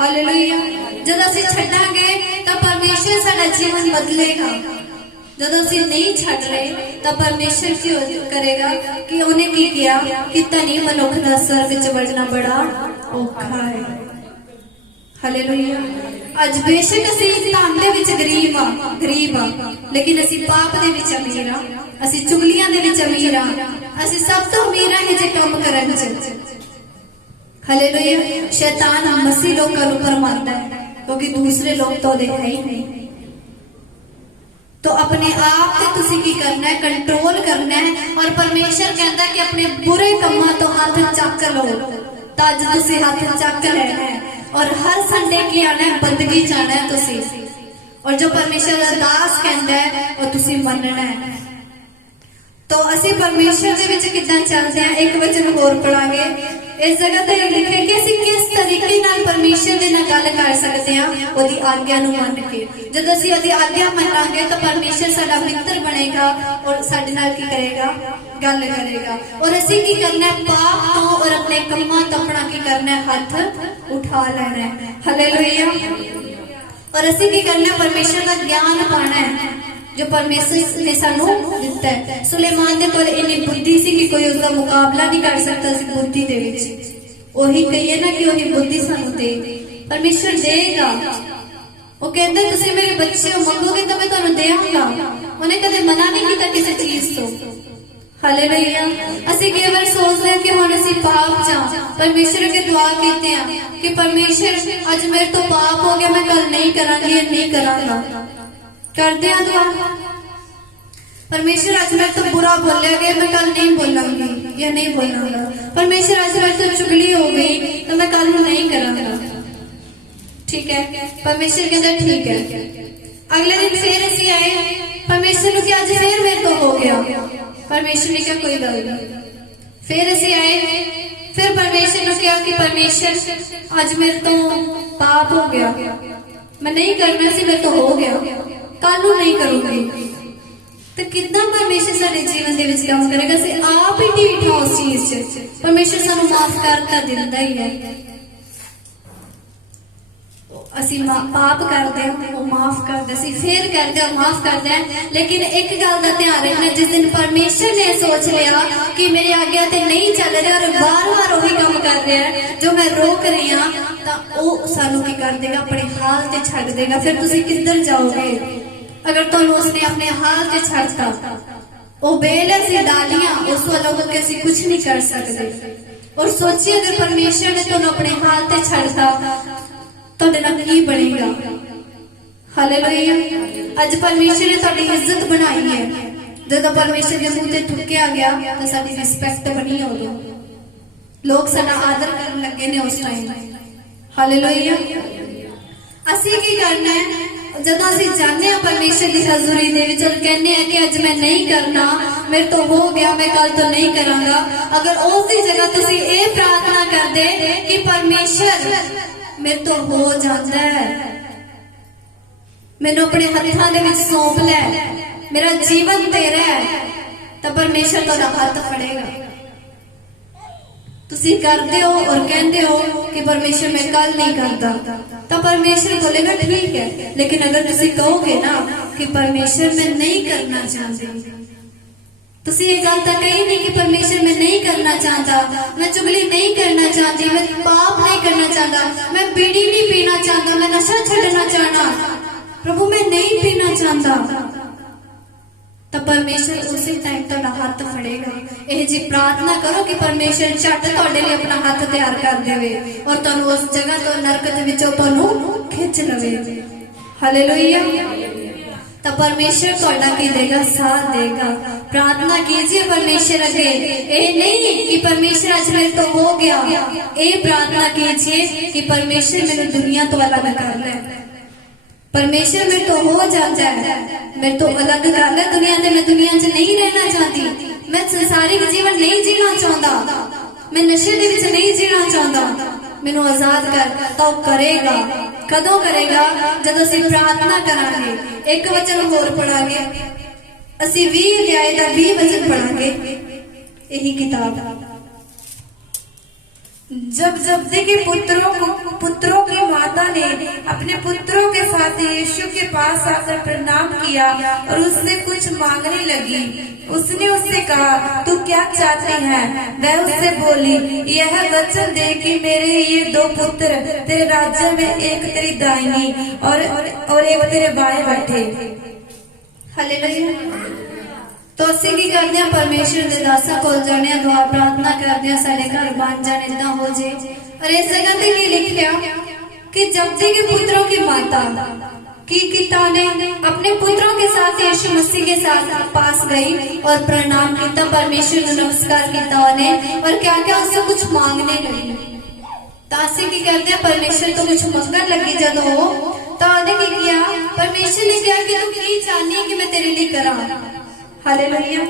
ਹਾਲੇਲੂਇਆ। ਜਦੋਂ ਅਸੀਂ ਛੱਡਾਂਗੇ ਤਾਂ ਪਰਮੇਸ਼ਰ ਸਾਡਾ ਜੀਵਨ ਬਦਲੇਗਾ। ਜਦੋਂ ਅਸੀਂ ਨਹੀਂ ਛੱਡ ਰਹੇ ਤਾਂ ਪਰਮੇਸ਼ਰ ਕੀ ਕਰੇਗਾ ਕਿ ਉਹਨੇ ਕੀ ਕਿਹਾ ਕਿ ਧਨੀ ਮਨੁੱਖ ਦਾ ਸਰ ਵਿੱਚ ਵੜਨਾ ਬੜਾ ਔਖਾ ਹੈ। ਹਾਲੇਲੂਇਆ। ਅੱਜ ਬੇਸ਼ੱਕ ਅਸੀਂ ਧਨ ਦੇ ਵਿੱਚ ਗਰੀਬ ਆ, ਲੇਕਿਨ ਅਸੀਂ ਪਾਪ ਦੇ ਵਿੱਚ ਅਮੀਰ ਆ, ਅਸੀਂ ਚੁਗਲੀਆਂ ਦੇ ਵਿੱਚ ਅਮੀਰ ਆ, ਅਸੀਂ ਸਭ ਤੋਂ ਅਮੀਰ ਹਾਂ ਜੇ ਕੰਮ ਕਰਨ 'ਚ। ਹਾਲੇਲੂਇਆ। ਸ਼ੈਤਾਨ ਮਸੀਹ ਲੋਕਾਂ ਨੂੰ ਭਰਮਾਉਂਦਾ ਹੈ ਕਿਉਂਕਿ ਦੂਸਰੇ ਲੋਕ ਤਾਂ ਉਹਦੇ ਹੈ ਹੀ ਨਹੀਂ। तो अपने आप से तुसी की करना है? कंट्रोल करना है। और परमेश्वर कहता है कि अपने बुरे कम्मा तो हाथ चक लो, तो अज तुसी हाथ चक लेना है और हर संडे की आना है, बंदगी जाना है तुसी। और जो परमेश्वर का दास कहता है वो तुसी मनना है। तो असी परमेश्वर दे विच किदां चलदे हां? एक वचन होर पढ़ांगे। इस जगह ते लिखे कि असी किस तरीके नाल परमेश्वर दे नाल गल कर सकते हां? ओदी आज्ञा नूं मन के। जद असी ओदी आज्ञा मनांगे तो परमेश्वर साडा मित्र बनेगा और साडे नाल की करेगा? गल करेगा। और असी की करना है? पाप तो और अपने कम्मां तो अपना की करना है? हाथ उठा लेना है। हालेलुया। और असी की करना है? परमेश्वर का ज्ञान पाना है जो परमेश्वर ने सानू दिता है। सुलेमान दे कोल इन्नी बुद्धि सी कि कोई उसका मुकाबला नहीं कर सकता सी बुद्धि दे विच। ओही कहिए ना कि ओही बुद्धि सानू दे, परमेश्वर देगा। वो कहंदा तुसीं मेरे बच्चे हो, मंगोगे तो मैं तुहानू देवांगा। उन्हें कदे मना नहीं किया किसी चीज तो। हालेलुया। असीं कई बार सोचदे हां कि हुण असीं पाप च हां, परमेश्वर अगे दुआ कीते हां कि परमेश्वर अज मेरे तो पाप हो गया, मैं कल नहीं करांगी, नहीं करांगा। करते हैं दुआ, परमेश्वर आज मेरे तो बुरा बोलिया गया, मैं कल नहीं बोलूंगी या नहीं बोलूंगा। परमेश्वर आज मेरे तो चुगली हो गई तो मैं कल नहीं करूंगा। ठीक है, परमेश्वर कहता ठीक है। अगले दिन फिर असी आए, परमेश्वर ने आज फिर मेरे तो हो गया। परमेश्वर ने कहा कोई गल नहीं। फिर असी आए, फिर परमेश्वर ने कहा कि परमेश्वर आज मेरे तो पाप हो गया, मैं नहीं करना सी, मेरे तो हो गया, कल नहीं करूंगी। तो कितना परमेश्वर साडे जीवन दे विच काम करेगा? असीं आप ही ढीठ हां उस चीज च। परमेश्वर सानू माफ करता दिंदा ही है। असीं पाप करदे हां, वो माफ करदा, असीं फिर करदे हां, माफ करदा है। लेकिन एक गल दा ध्यान रखना, जिस दिन परमेश्वर ने सोच लिया कि मेरी आज्ञा ते नहीं चल रहा और बार-बार वही काम कर रहा है जो मैं रोक रही हां, तां ओह सानू की कर देगा? अपने हाल ते छड्ड देगा। फिर तुसीं किधर जाओगे अगर तुहानू उसने अपने हाल ते छड्डता? वो बेल सी डालियां, उस वालों के असीं कुछ नहीं कर सकते। और सोचिए अगर परमेश्वर ने तुहानू अपने हाल ते छड्डता तुहाडे नाल की बनेगा? हालेलुया। अज परमेश्वर ने तुहाडी इज्जत बनाई है, ਜਦੋਂ ਪਰਮੇਸ਼ਰ ਦੇ ਮੂੰਹ ਤੇ ਥੁੱਕਿਆ ਗਿਆ ਤਾਂ ਸਾਡੀ ਰਿਸਪੈਕਟ ਬਣੀ ਉਦੋਂ ਲੋਕ ਸਾਡਾ ਆਦਰ ਕਰਨ ਲੱਗੇ ਨੇ ਉਸ ਟਾਈਮ। ਹਾਲੇਲੂਇਆ। ਅਸੀਂ ਕੀ ਕਰਨਾ ਹੈ ਜਦੋਂ ਅਸੀਂ ਜਾਂਦੇ ਹਾਂ ਪਰਮੇਸ਼ਰ ਦੀ ਹਜ਼ੂਰੀ ਦੇ ਵਿੱਚ ਔਰ ਕਹਿੰਦੇ ਹਾਂ ਕਿ ਅੱਜ ਮੈਂ ਨਹੀਂ ਕਰਨਾ, ਮੇਰੇ ਤੋਂ ਹੋ ਗਿਆ, ਮੈਂ ਕੱਲ ਤੋਂ ਨਹੀਂ ਕਰਾਂਗਾ। ਅਗਰ ਉਸ ਦੀ ਜਗ੍ਹਾ ਤੁਸੀਂ ਇਹ ਪ੍ਰਾਰਥਨਾ ਕਰਦੇ ਕਿ ਪਰਮੇਸ਼ਰ ਮੇਰੇ ਤੋਂ ਹੋ ਜਾਂਦਾ ਹੈ, ਮੈਨੂੰ ਆਪਣੇ ਹੱਥਾਂ ਦੇ ਵਿੱਚ ਸੌਂਪ ਲੈ, ਮੇਰਾ ਜੀਵਨ ਤੇਰਾ ਹੈ, ਤਾਂ ਪਰਮੇਸ਼ਰ ਤੁਹਾਡਾ ਹੱਥ ਫੜੇਗਾ। ਤੁਸੀਂ ਕਰਦੇ ਹੋ ਔਰ ਕਹਿੰਦੇ ਹੋ ਕਿ ਪਰਮੇਸ਼ਰ ਮੈਂ ਕੱਲ ਨਹੀਂ ਕਰਦਾ, ਤਾਂ ਪਰਮੇਸ਼ਰ ਬੋਲੇਗਾ ਠੀਕ ਹੈ। ਲੇਕਿਨ ਅਗਰ ਤੁਸੀਂ ਕਹੋਗੇ ਨਾ ਕਿ ਪਰਮੇਸ਼ਰ ਮੈਂ ਨਹੀਂ ਕਰਨਾ ਚਾਹੁੰਦੀ, ਤੁਸੀਂ ਇਹ ਗੱਲ ਤਾਂ ਕਹੀ ਨਹੀਂ ਕਿ ਪਰਮੇਸ਼ਰ ਮੈਂ ਨਹੀਂ ਕਰਨਾ ਚਾਹੁੰਦਾ, ਮੈਂ ਚੁਗਲੀ ਨਹੀਂ ਕਰਨਾ ਚਾਹੁੰਦੀ, ਮੈਂ ਪਾਪ ਨਹੀਂ ਕਰਨਾ ਚਾਹੁੰਦਾ, ਮੈਂ ਬੀੜੀ ਨਹੀਂ ਪੀਣਾ ਚਾਹੁੰਦਾ, ਮੈਂ ਨਸ਼ਾ ਛੱਡਣਾ ਚਾਹਣਾ, ਪ੍ਰਭੂ ਮੈਂ ਨਹੀਂ ਪੀਣਾ ਚਾਹੁੰਦਾ, ਤਾਂ ਪਰਮੇਸ਼ਰ ਉਸੇ ਟਾਈਮ ਤੁਹਾਡਾ ਹੱਥ ਫੜੇਗਾ। ਇਹ ਜੀ ਪ੍ਰਾਰਥਨਾ ਕਰੋ ਕਿ ਪਰਮੇਸ਼ਰ ਝੱਟ ਤੁਹਾਡੇ ਲਈ ਆਪਣਾ ਹੱਥ ਤਿਆਰ ਕਰ ਦੇਵੇ ਔਰ ਤੁਹਾਨੂੰ ਉਸ ਜਗ੍ਹਾ ਤੋਂ, ਨਰਕ ਦੇ ਵਿੱਚੋਂ ਤੁਹਾਨੂੰ ਖਿੱਚ ਲਵੇ। ਹਾਲੇਲੂਇਆ। ਤਾਂ ਪਰਮੇਸ਼ਰ ਤੁਹਾਡਾ ਕੀ ਦੇਗਾ? ਸਾਥ ਦੇਗਾ। प्रार्थना कीजिए परमेश्वर अगे, ये नहीं कि परमेश्वर आज मेरे तो हो गया, ये प्रार्थना कीजिए कि परमेश्वर मेरे दुनिया तो अलग कर ले। परमेश्वर मेरे तो हो जाता है, मेरे तो अलग कर ले दुनिया से, मैं दुनिया च नहीं रहना चाहती, मैं संसारिक जीवन नहीं जीना चाहता, मैं नशे दे विच नहीं जीना चाहता, मैनू आजाद कर। तो करेगा, कदों करेगा? जब असीं प्रार्थना करांगे। एक वचन होर पढ़ांगे, असीं 20 अध्याय दा 20 वचन पढ़ांगे, यही किताब। जब जब्दी के पुत्रों की माता ने अपने पुत्रों के साथ यीशु के पास आकर प्रणाम किया और उससे कुछ मांगने लगी। उसने उससे कहा, तू क्या चाहती है? वह उससे बोली, यह वचन दे कि मेरे ये 2 पुत्र तेरे राज्य में, एक तेरी दाहिनी और एक तेरे बाएं बैठे। हालेलुया। तो ਅਸੀਂ ਕੀ ਕਰਦੇ ਹਾਂ? ਪਰਮੇਸ਼ਰ ਦੇ ਦਾਸਾਂ ਕੋਲ ਜਾਂਦੇ ਹਾਂ, ਦੁਆ ਪ੍ਰਾਰਥਨਾ ਕਰਦੇ ਹਾਂ, ਸਾਡੇ ਘਰ ਬਣ ਜਾਣ, ਇਦਾਂ ਹੋ ਜੇ। और इस जगह पे ये लिखा कि जब्दी के पुत्रों की माता की किता ने अपने पुत्रों के साथ यीशु मसीह के साथ पास गई और प्रणाम किया, परमेश्वर ने नमस्कार किया उन्हें, और क्या क्या उससे कुछ मांगने लगी। तासे की करते हैं? परमेश्वर तो कुछ मंगन लगी जब हो, तो उन्हें की किया? परमेश्वर ने कहा कि तू की चाहनी है कि मैं तेरे लिए करा? हालेलुया।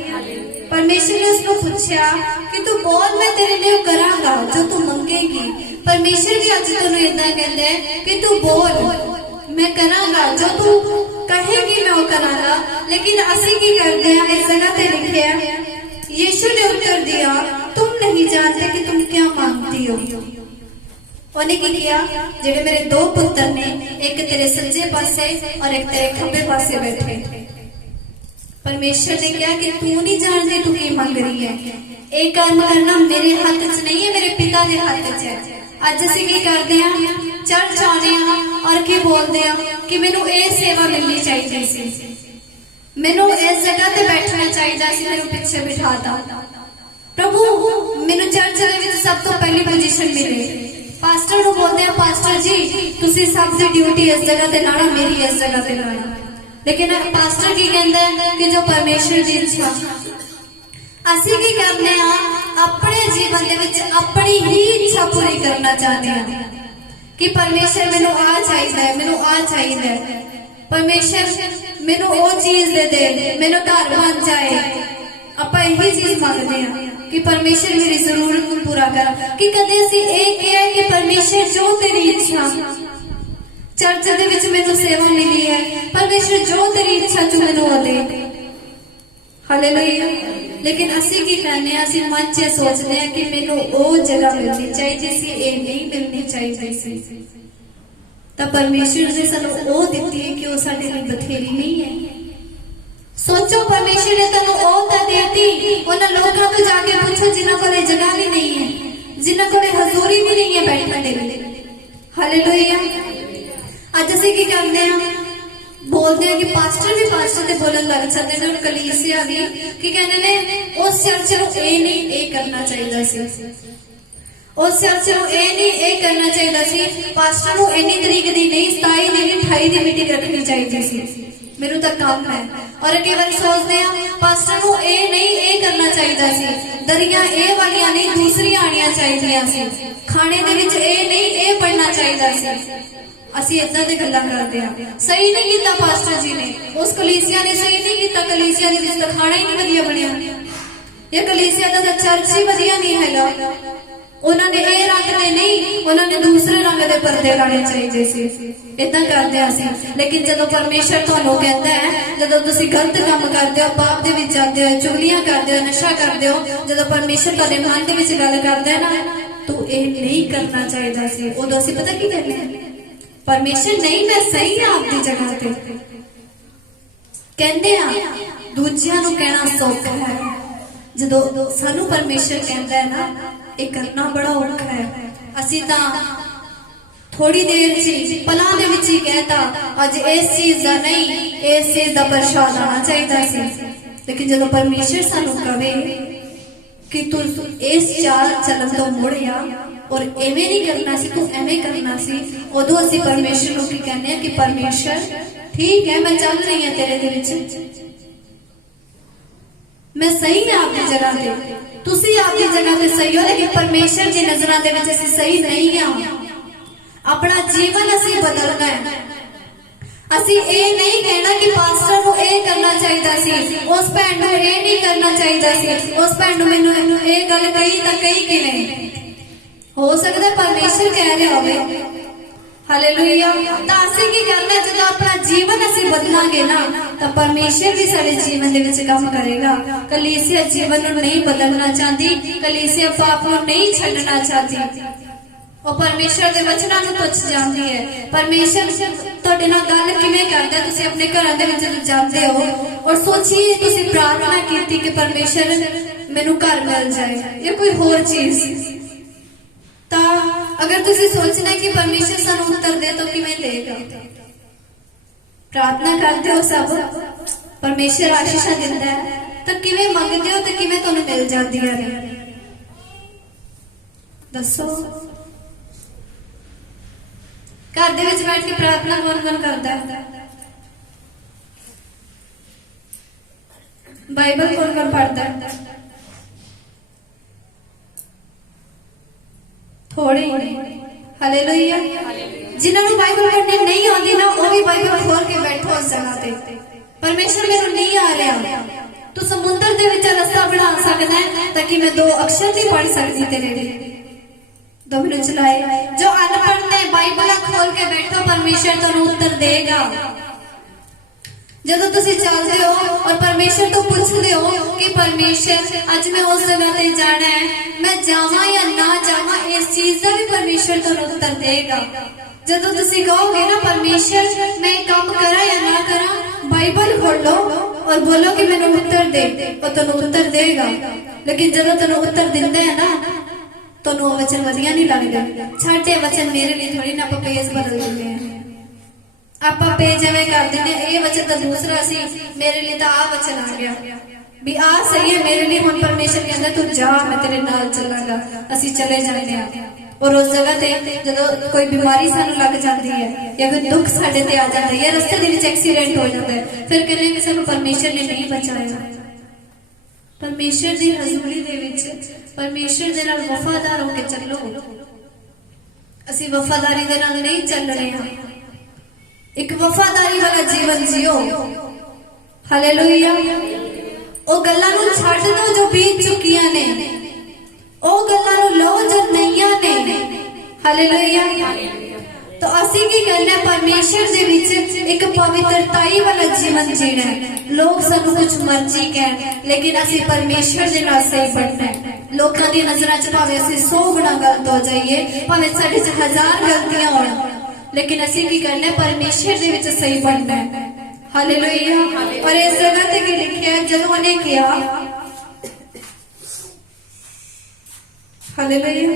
परमेश्वर ने उसको पूछा कि तू बोल, मैं तेरे लिए करांगा जो तू मंगेगी। परमेश्वर भी आज तेनू इतना कहता है कि तू बोल, मैं करांगा जो तू कहेगी, मैं वो करांगा। लेकिन असी की करते हैं? इस जगह पे लिखे है, यीशु ने उत्तर दिया, तुम नहीं जानते कि तुम क्या मांगती हो। उन्हें की किया? जेडे मेरे 2 पुत्र ने, एक तेरे सज्जे पासे और एक तेरे खब्बे पासे बैठे। परमेश्वर ने कहा कि तू नहीं जानती तू की मांग रही है, एक काम करना मेरे हाथ च नहीं है, मेरे पिता के हाथ च है। अज असीं की करते हैं? चर्च आने और की बोलते हैं कि मैनू ये सेवा मिलनी चाहिए सी, मैनू इस जगह ते बैठना चाहिए सी, मैनू पीछे बिठाता। प्रभु मैनू चर्च दे सब तो पहली पोजीशन मिले। पास्टर को बोलते हैं, पास्टर जी तुसी सब दी ड्यूटी इस जगह ते लाना, मेरी इस जगह ते लाना। लेकिन पास्टर की कहता है कि जो परमेश्वर की इच्छा। असी की करने अपने जीवन दे विच अपनी ही इच्छा पूरी करना चाहते हैं कि परमेश्वर मैनू आ चाहिए, मैनू आ चाहिए, परमेश्वर मैनू वो चीज दे दे, मैनू घर बन जाए। आप यही चीज मांगते हैं कि परमेश्वर मेरी जरूरत को पूरा कर। कि कदे असीं ये कहा कि परमेश्वर जो तेरी इच्छा, चर्च दे विच मैनू सेवा मिली है, परमेश्वर जो तेरी इच्छा तू मैनू दे। हालेलुया। लेकिन असी की कहने, असी मन च सोचते हैं कि मैनू वो जगह मिलनी चाहिए सी, ये नहीं मिलनी चाहिए सी। तो परमेश्वर ने सानू वो दिती है कि वो साडे लई बथेरी नहीं है। सोचो परमेश्वर ने तुहानू वो तां देती, उन्हां लोकां तो जाके पूछो जिन्हां कोल जगह भी नहीं है, जिन्हां कोल हजूरी भी नहीं है बैठने दे। हालेलुया। अज असीं की करते हैं? बोलते हैं कि पास्टर भी पास्टर ते बोलन लग जाते हैं, कलीसिया भी कि कहने ने उस चर्च नूं ये नहीं ये करना चाहिए सी, उस चर्च नूं ये नहीं ये करना चाहिए सी, पास्टर नूं इन्नी तरीक दी नहीं 27 दी नहीं 28 दी मीटिंग रखनी चाहिए सी। ਮੈਨੂੰ ਤਾਂ ਕੰਮ ਹੈ। ਔਰ ਕਈ ਵਾਰ ਸੋਚਦੇ ਆ ਪਾਸਟਰ ਨੂੰ ਇਹ ਨਹੀਂ ਇਹ ਕਰਨਾ ਚਾਹੀਦਾ ਸੀ, ਦਰੀਆਂ ਇਹ ਵਾਲੀਆਂ ਨਹੀਂ ਦੂਸਰੀਆਂ ਆਣੀਆਂ ਚਾਹੀਦੀਆਂ ਸੀ, ਖਾਣੇ ਦੇ ਵਿੱਚ ਇਹ ਨਹੀਂ ਇਹ ਪੜਨਾ ਚਾਹੀਦਾ ਸੀ। ਅਸੀਂ ਇਦਾਂ ਦੀ ਗੱਲਾਂ ਕਰਦੇ ਆ। ਸਹੀ ਨਹੀਂ ਕੀਤਾ ਪਾਸਟਰ ਜੀ ਨੇ, ਉਸ ਕਲੀਸਿਆ ਨੇ ਸਹੀ ਨਹੀਂ ਕੀਤਾ, ਕਲੀਸਿਆ ਦੇ ਵਿੱਚ ਤਾਂ ਖਾਣਾ ਹੀ ਨਹੀਂ ਵਧੀਆ ਬਣਿਆ, ਇਹ ਕਲੀਸਿਆ ਦਾ ਤਾਂ ਚਰਚ ਹੀ ਵਧੀਆ ਨਹੀਂ ਹੈਗਾ। ਉਹਨਾਂ ਨੇ ਇਹ ਰੰਗ ਦੇ ਨਹੀਂ, ਉਹਨਾਂ ਨੇ ਦੂਸਰੇ ਰੰਗ ਦੇ ਪਰਦੇ ਲਾਣੇ ਚਾਹੀਦੇ ਸੀ। ਇਦਾਂ ਕਰਦੇ ਆ ਅਸੀਂ। ਲੇਕਿਨ ਜਦੋਂ ਪਰਮੇਸ਼ਰ ਤੁਹਾਨੂੰ ਕਹਿੰਦਾ ਹੈ, ਜਦੋਂ ਤੁਸੀਂ ਗਲਤ ਕੰਮ ਕਰਦੇ ਹੋ, ਪਾਪ ਦੇ ਵਿੱਚ ਜਾਂਦੇ ਹੋ, ਚੁਗਲੀਆਂ ਕਰਦੇ ਹੋ, ਨਸ਼ਾ ਕਰਦੇ ਹੋ, ਜਦੋਂ ਪਰਮੇਸ਼ਰ ਤੁਹਾਡੇ ਮਨ ਦੇ ਵਿੱਚ ਗੱਲ ਕਰਦਾ ਹੈ ਨਾ, ਤੂੰ ਇਹ ਨਹੀਂ ਕਰਨਾ ਚਾਹੀਦਾ ਸੀ, ਉਦੋਂ ਅਸੀਂ ਪਤਾ ਕੀ ਕਹਿੰਦੇ ਆ, ਪਰਮੇਸ਼ਰ ਨਹੀਂ ਮੈਂ ਸਹੀ ਹਾਂ ਆਪਦੀ ਜਗ੍ਹਾ ਤੇ। ਕਹਿੰਦੇ ਆ ਦੂਜਿਆਂ ਨੂੰ ਕਹਿਣਾ ਸੌਖਾ ਹੈ, ਜਦੋਂ ਸਾਨੂੰ ਪਰਮੇਸ਼ਰ ਕਹਿੰਦਾ ਹੈ ਨਾ, ਇਹ ਕਰਨਾ ਬੜਾ ਔਖਾ ਹੈ। ਅਸੀਂ ਤਾਂ ਥੋੜੀ ਦੇਰ ਚ ਪਲਾਂ ਦੇ ਵਿੱਚ ਹੀ ਕਹਿਤਾ ਅੱਜ ਇਸ ਚੀਜ਼ ਦਾ ਨਹੀਂ ਇਸ ਚੀਜ਼ ਦਾ ਪ੍ਰਸ਼ਾਦ ਆਉਣਾ ਚਾਹੀਦਾ ਸੀ। ਲੇਕਿਨ ਜਦੋਂ ਪਰਮੇਸ਼ਰ ਸਾਨੂੰ ਕਵੇ ਕਿ ਤੂੰ ਇਸ ਚਾਲ ਚੱਲਣ ਤੋਂ ਮੁੜਿਆ ਔਰ ਐਵੇਂ ਨਹੀਂ ਕਰਨਾ ਸੀ, ਤੂੰ ਐਵੇਂ ਕਰਨਾ ਸੀ, ਉਦੋਂ ਅਸੀਂ ਪਰਮੇਸ਼ਰ ਨੂੰ ਕੀ ਕਹਿੰਦੇ ਆ ਕਿ ਪਰਮੇਸ਼ਰ ਠੀਕ ਹੈ, ਮੈਂ ਚੱਲ ਰਹੀ ਹਾਂ ਤੇਰੇ ਦੇ ਵਿੱਚ, ਮੈਂ ਸਹੀ ਹਾਂ ਆਪਣੀ ਜਗ੍ਹਾ ਤੇ, ਤੁਸੀਂ ਆਪਣੀ ਜਗ੍ਹਾ ਤੇ ਸਹੀ ਹੋ, ਲੇਕਿਨ ਪਰਮੇਸ਼ਰ ਦੀ ਨਜ਼ਰਾਂ ਦੇ ਵਿੱਚ ਅਸੀਂ ਸਹੀ ਨਹੀਂ ਹਾਂ। ਆਪਣਾ ਜੀਵਨ ਅਸੀਂ ਬਦਲਣਾ ਹੈ। ਅਸੀਂ ਇਹ ਨਹੀਂ ਕਹਿਣਾ ਕਿ ਪਾਸਟਰ ਨੂੰ ਇਹ ਕਰਨਾ ਚਾਹੀਦਾ ਸੀ, ਉਸ ਭੈਣ ਨੂੰ ਇਹ ਨਹੀਂ ਕਰਨਾ ਚਾਹੀਦਾ ਸੀ, ਉਸ ਭੈਣ ਨੂੰ ਮੈਨੂੰ ਇਹ ਗੱਲ ਕਹੀ ਤਾਂ ਕਹੀ ਕਿਵੇਂ। ਹੋ ਸਕਦਾ ਪਰਮੇਸ਼ਰ ਕਹਿ ਰਿਹਾ ਹੋਵੇ, ਹਾਲੇਲੂਇਆ। ਤਾਂ ਅਸੀਂ ਕੀ ਕਰਨਾ, ਜਦੋਂ ਆਪਣਾ ਜੀਵਨ ਅਸੀਂ ਬਦਲਾਂਗੇ ਨਾ, ਤਾਂ ਪਰਮੇਸ਼ਰ ਵੀ ਸਾਡੇ ਜੀਵਨ ਦੇ ਵਿੱਚ ਕੰਮ ਕਰੇਗਾ। ਕਲੀਸਿਆ ਜੀਵਨ ਨੂੰ ਨਹੀਂ ਬਦਲਣਾ ਚਾਹੁੰਦੀ, ਕਲੀਸਿਆ ਪਾਪ ਨੂੰ ਨਹੀਂ ਛੱਡਣਾ ਚਾਹਤੀ, ਉਹ ਪਰਮੇਸ਼ਰ ਦੇ ਵਚਨਾਂ ਨੂੰ ਤੁੱਛ ਜਾਂਦੀ ਹੈ। ਪਰਮੇਸ਼ਰ ਤੁਹਾਡੇ ਨਾਲ ਗੱਲ ਕਿਵੇਂ ਕਰਦਾ, ਤੁਸੀਂ ਆਪਣੇ ਘਰਾਂ ਦੇ ਵਿੱਚ ਜਦੋਂ ਜਾਂਦੇ ਹੋ ਔਰ ਸੋਚੀਏ ਤੁਸੀਂ ਪ੍ਰਾਰਥਨਾ ਕੀਤੀ ਕਿ ਪਰਮੇਸ਼ਰ ਮੈਨੂੰ ਘਰ ਮਿਲ ਜਾਏ ਜਾਂ ਕੋਈ ਹੋਰ ਚੀਜ਼, ਤਾਂ ਅਗਰ ਤੁਸੀਂ ਸੋਚਣਾ ਕਿ ਪਰਮੇਸ਼ਰ ਸਾਨੂੰ ਉੱਤਰ ਦੇ ਤਾਂ ਕਿਵੇਂ ਦੇਗਾ। ਪ੍ਰਾਰਥਨਾ ਕਰਦੇ ਹੋ ਸਭ, ਪਰਮੇਸ਼ਰ ਆਸ਼ੀਸ਼ਾਂ ਦਿੰਦਾ ਹੈ, ਤਾਂ ਕਿਵੇਂ ਮੰਗਦੇ ਹੋ ਤੇ ਕਿਵੇਂ ਤੁਹਾਨੂੰ ਮਿਲ ਜਾਂਦੀਆਂ ਨੇ, ਦੱਸੋ। ਘਰ ਦੇ ਵਿੱਚ ਬੈਠ ਕੇ ਪ੍ਰਾਰਥਨਾ ਕੌਣ ਕਰਦਾ ਹੈ, ਬਾਈਬਲ ਕੌਣ ਪੜ੍ਹਦਾ ਹੈ, ਥੋੜੇ। ਹਾਲੇਲੂਇਆ। ਜਿਨ੍ਹਾਂ ਨੂੰ ਬਾਈਬਲ ਪੜ੍ਹਨੀ ਨਹੀਂ ਆਉਂਦੀ ਨਾ, ਉਹ ਵੀ ਬਾਈਬਲ ਖੋਲ ਕੇ ਬੈਠੋ ਉਸ ਜਗ੍ਹਾ ਤੇ। ਪਰਮੇਸ਼ਰ ਮੈਨੂੰ ਨਹੀਂ ਆ ਰਿਹਾ, ਤੂੰ ਸਮੁੰਦਰ ਦੇ ਵਿੱਚ ਰਸਤਾ ਬਣਾ ਸਕਦਾ ਹੈ ਤਾਂ ਕਿ ਮੈਂ 2 ਅਕਸ਼ਰ ਨਹੀਂ ਪੜ੍ਹ ਸਕਦੀ ਤੇਰੇ ਲਈ। 2 ਮਿੰਟ ਚਲਾਏ। ਜੋ ਅਨਪੜ੍ਹ ਨੇ ਬਾਈਬਲ ਖੋਲ ਕੇ ਬੈਠੋ, ਪਰਮੇਸ਼ਰ ਤੁਹਾਨੂੰ ਉੱਤਰ ਦੇਗਾ। ਜਦੋਂ ਤੁਸੀਂ ਚੱਲਦੇ ਹੋ ਔਰ ਪਰਮੇਸ਼ਰ ਤੋਂ ਪੁੱਛਦੇ ਹੋ ਕਿ ਪਰਮੇਸ਼ਰ ਅੱਜ ਮੈਂ ਉਸ ਜਗ੍ਹਾ ਤੇ ਜਾਣਾ ਹੈ, ਮੈਂ ਜਾਵਾਂ ਜਾਂ ਨਾ ਜਾਵਾਂ, ਇਸ ਚੀਜ਼ ਦਾ ਵੀ ਪਰਮੇਸ਼ਰ ਤੁਹਾਨੂੰ ਉੱਤਰ ਦੇਗਾ। ਜਦੋਂ ਤੁਸੀਂ ਕਹੋਗੇ ਨਾ ਪਰਮੇਸ਼ਰ ਮੈਂ ਕੰਮ ਕਰਾਂ ਜਾਂ ਨਾ ਕਰਾਂ, ਬਾਈਬਲ ਖੋਲੋ ਔਰ ਬੋਲੋ ਕਿ ਮੈਨੂੰ ਉੱਤਰ ਦੇ, ਉਹ ਤੁਹਾਨੂੰ ਉੱਤਰ ਦੇਗਾ। ਲੇਕਿਨ ਜਦੋਂ ਤੁਹਾਨੂੰ ਉੱਤਰ ਦਿੰਦਾ ਹੈ ਨਾ, ਤੁਹਾਨੂੰ ਉਹ ਵਚਨ ਵਧੀਆ ਨਹੀਂ ਲੱਗਦਾ। ਛੱਡੇ ਵਚਨ ਮੇਰੇ ਲਈ ਥੋੜੀ ਨਾ, ਆਪਾਂ ਪੇਜ ਬਦਲ ਦਿੰਦੇ ਆ, ਆਪਾਂ ਪੇਜ ਐਵੇਂ ਕਰ ਦਿੰਦੇ, ਇਹ ਵਚਨ ਤਾਂ ਦੂਸਰਾ ਸੀ, ਮੇਰੇ ਲਈ ਤਾਂ ਆਹ ਵਚਨ ਆ ਗਿਆ ਵੀ ਆਹ ਸਹੀ ਹੈ ਮੇਰੇ ਲਈ। ਹੁਣ ਪਰਮੇਸ਼ਰ ਕਹਿੰਦਾ ਤੂੰ ਜਾ, ਮੈਂ ਤੇਰੇ ਨਾਲ ਚੱਲਾਂਗਾ। ਅਸੀਂ ਚਲੇ ਜਾਂਦੇ ਆ ਔਰ ਉਸ ਜਗ੍ਹਾ ਤੇ ਜਦੋਂ ਕੋਈ ਬਿਮਾਰੀ ਸਾਨੂੰ ਲੱਗ ਜਾਂਦੀ ਹੈ ਜਾਂ ਕੋਈ ਦੁੱਖ ਸਾਡੇ ਤੇ ਆ ਜਾਂਦਾ ਹੈ ਜਾਂ ਰਸਤੇ ਦੇ ਵਿੱਚ ਐਕਸੀਡੈਂਟ ਹੋ ਜਾਂਦਾ ਹੈ, ਫਿਰ ਕਹਿੰਦੇ ਕਿ ਸਾਨੂੰ ਪਰਮੇਸ਼ਰ ਨੇ ਨਹੀਂ ਬਚਾਇਆ। ਪਰਮੇਸ਼ਰ ਦੀ ਹਜ਼ੂਰੀ ਦੇ ਵਿੱਚ ਪਰਮੇਸ਼ਰ ਦੇ ਨਾਲ ਵਫਾਦਾਰ ਹੋ ਕੇ ਚੱਲੋ। ਅਸੀਂ ਵਫਾਦਾਰੀ ਦੇ ਨਾਲ ਨਹੀਂ ਚੱਲ ਰਹੇ ਹਾਂ, ਇੱਕ ਵਫਾਦਾਰੀ ਵਾਲਾ ਜੀਵਨ ਜੀਓ। ਹਾਲੇਲੂਇਆ। ਉਹ ਗੱਲਾਂ ਨੂੰ ਛੱਡ ਦਿਓ ਜੋ ਬੀਤ ਚੁੱਕੀਆਂ ਨੇ, ਉਹ ਗੱਲਾਂ ਨੂੰ ਲਓ ਜੋ ਨਈਆਂ ਨੇ। ਹਾਲੇਲੂਇਆ। ਤਾਂ ਅਸੀਂ ਕੀ ਕਰਨਾ, ਪਰਮੇਸ਼ਰ ਦੇ ਵਿੱਚ ਇੱਕ ਪਵਿੱਤਰਤਾਈ ਵਾਲਾ ਜੀਵਨ ਜੀਣਾ ਹੈ। ਲੋਕ ਸਾਨੂੰ ਕੁਝ ਮਰਜ਼ੀ ਕਹਿਣ, ਲੇਕਿਨ ਅਸੀਂ ਪਰਮੇਸ਼ਰ ਦੇ ਨਾਲ ਸਹੀ ਬਣਨਾ ਹੈ। ਲੋਕਾਂ ਦੀ ਨਜ਼ਰਾਂ 'ਚ ਭਾਵੇਂ ਅਸੀਂ 100 ਗੁਣਾ ਗਲਤ ਹੋ ਜਾਈਏ, ਭਾਵੇਂ ਸਾਡੇ 'ਚ 1000 ਗਲਤੀਆਂ ਹੋਣ, ਲੇਕਿਨ ਅਸੀਂ ਕੀ ਕਰਨਾ, ਪਰਮੇਸ਼ਰ ਦੇ ਵਿੱਚ ਸਹੀ ਬਣਨਾ ਹੈ। ਹਾਲੇਲੂਇਆ। ਔਰ ਇਸ ਜਗ੍ਹਾ ਤੇ ਕੀ ਲਿਖਿਆ, ਜਦੋਂ ਉਹਨੇ ਕਿਹਾ, ਹਾਲੇਲੂਇਆ,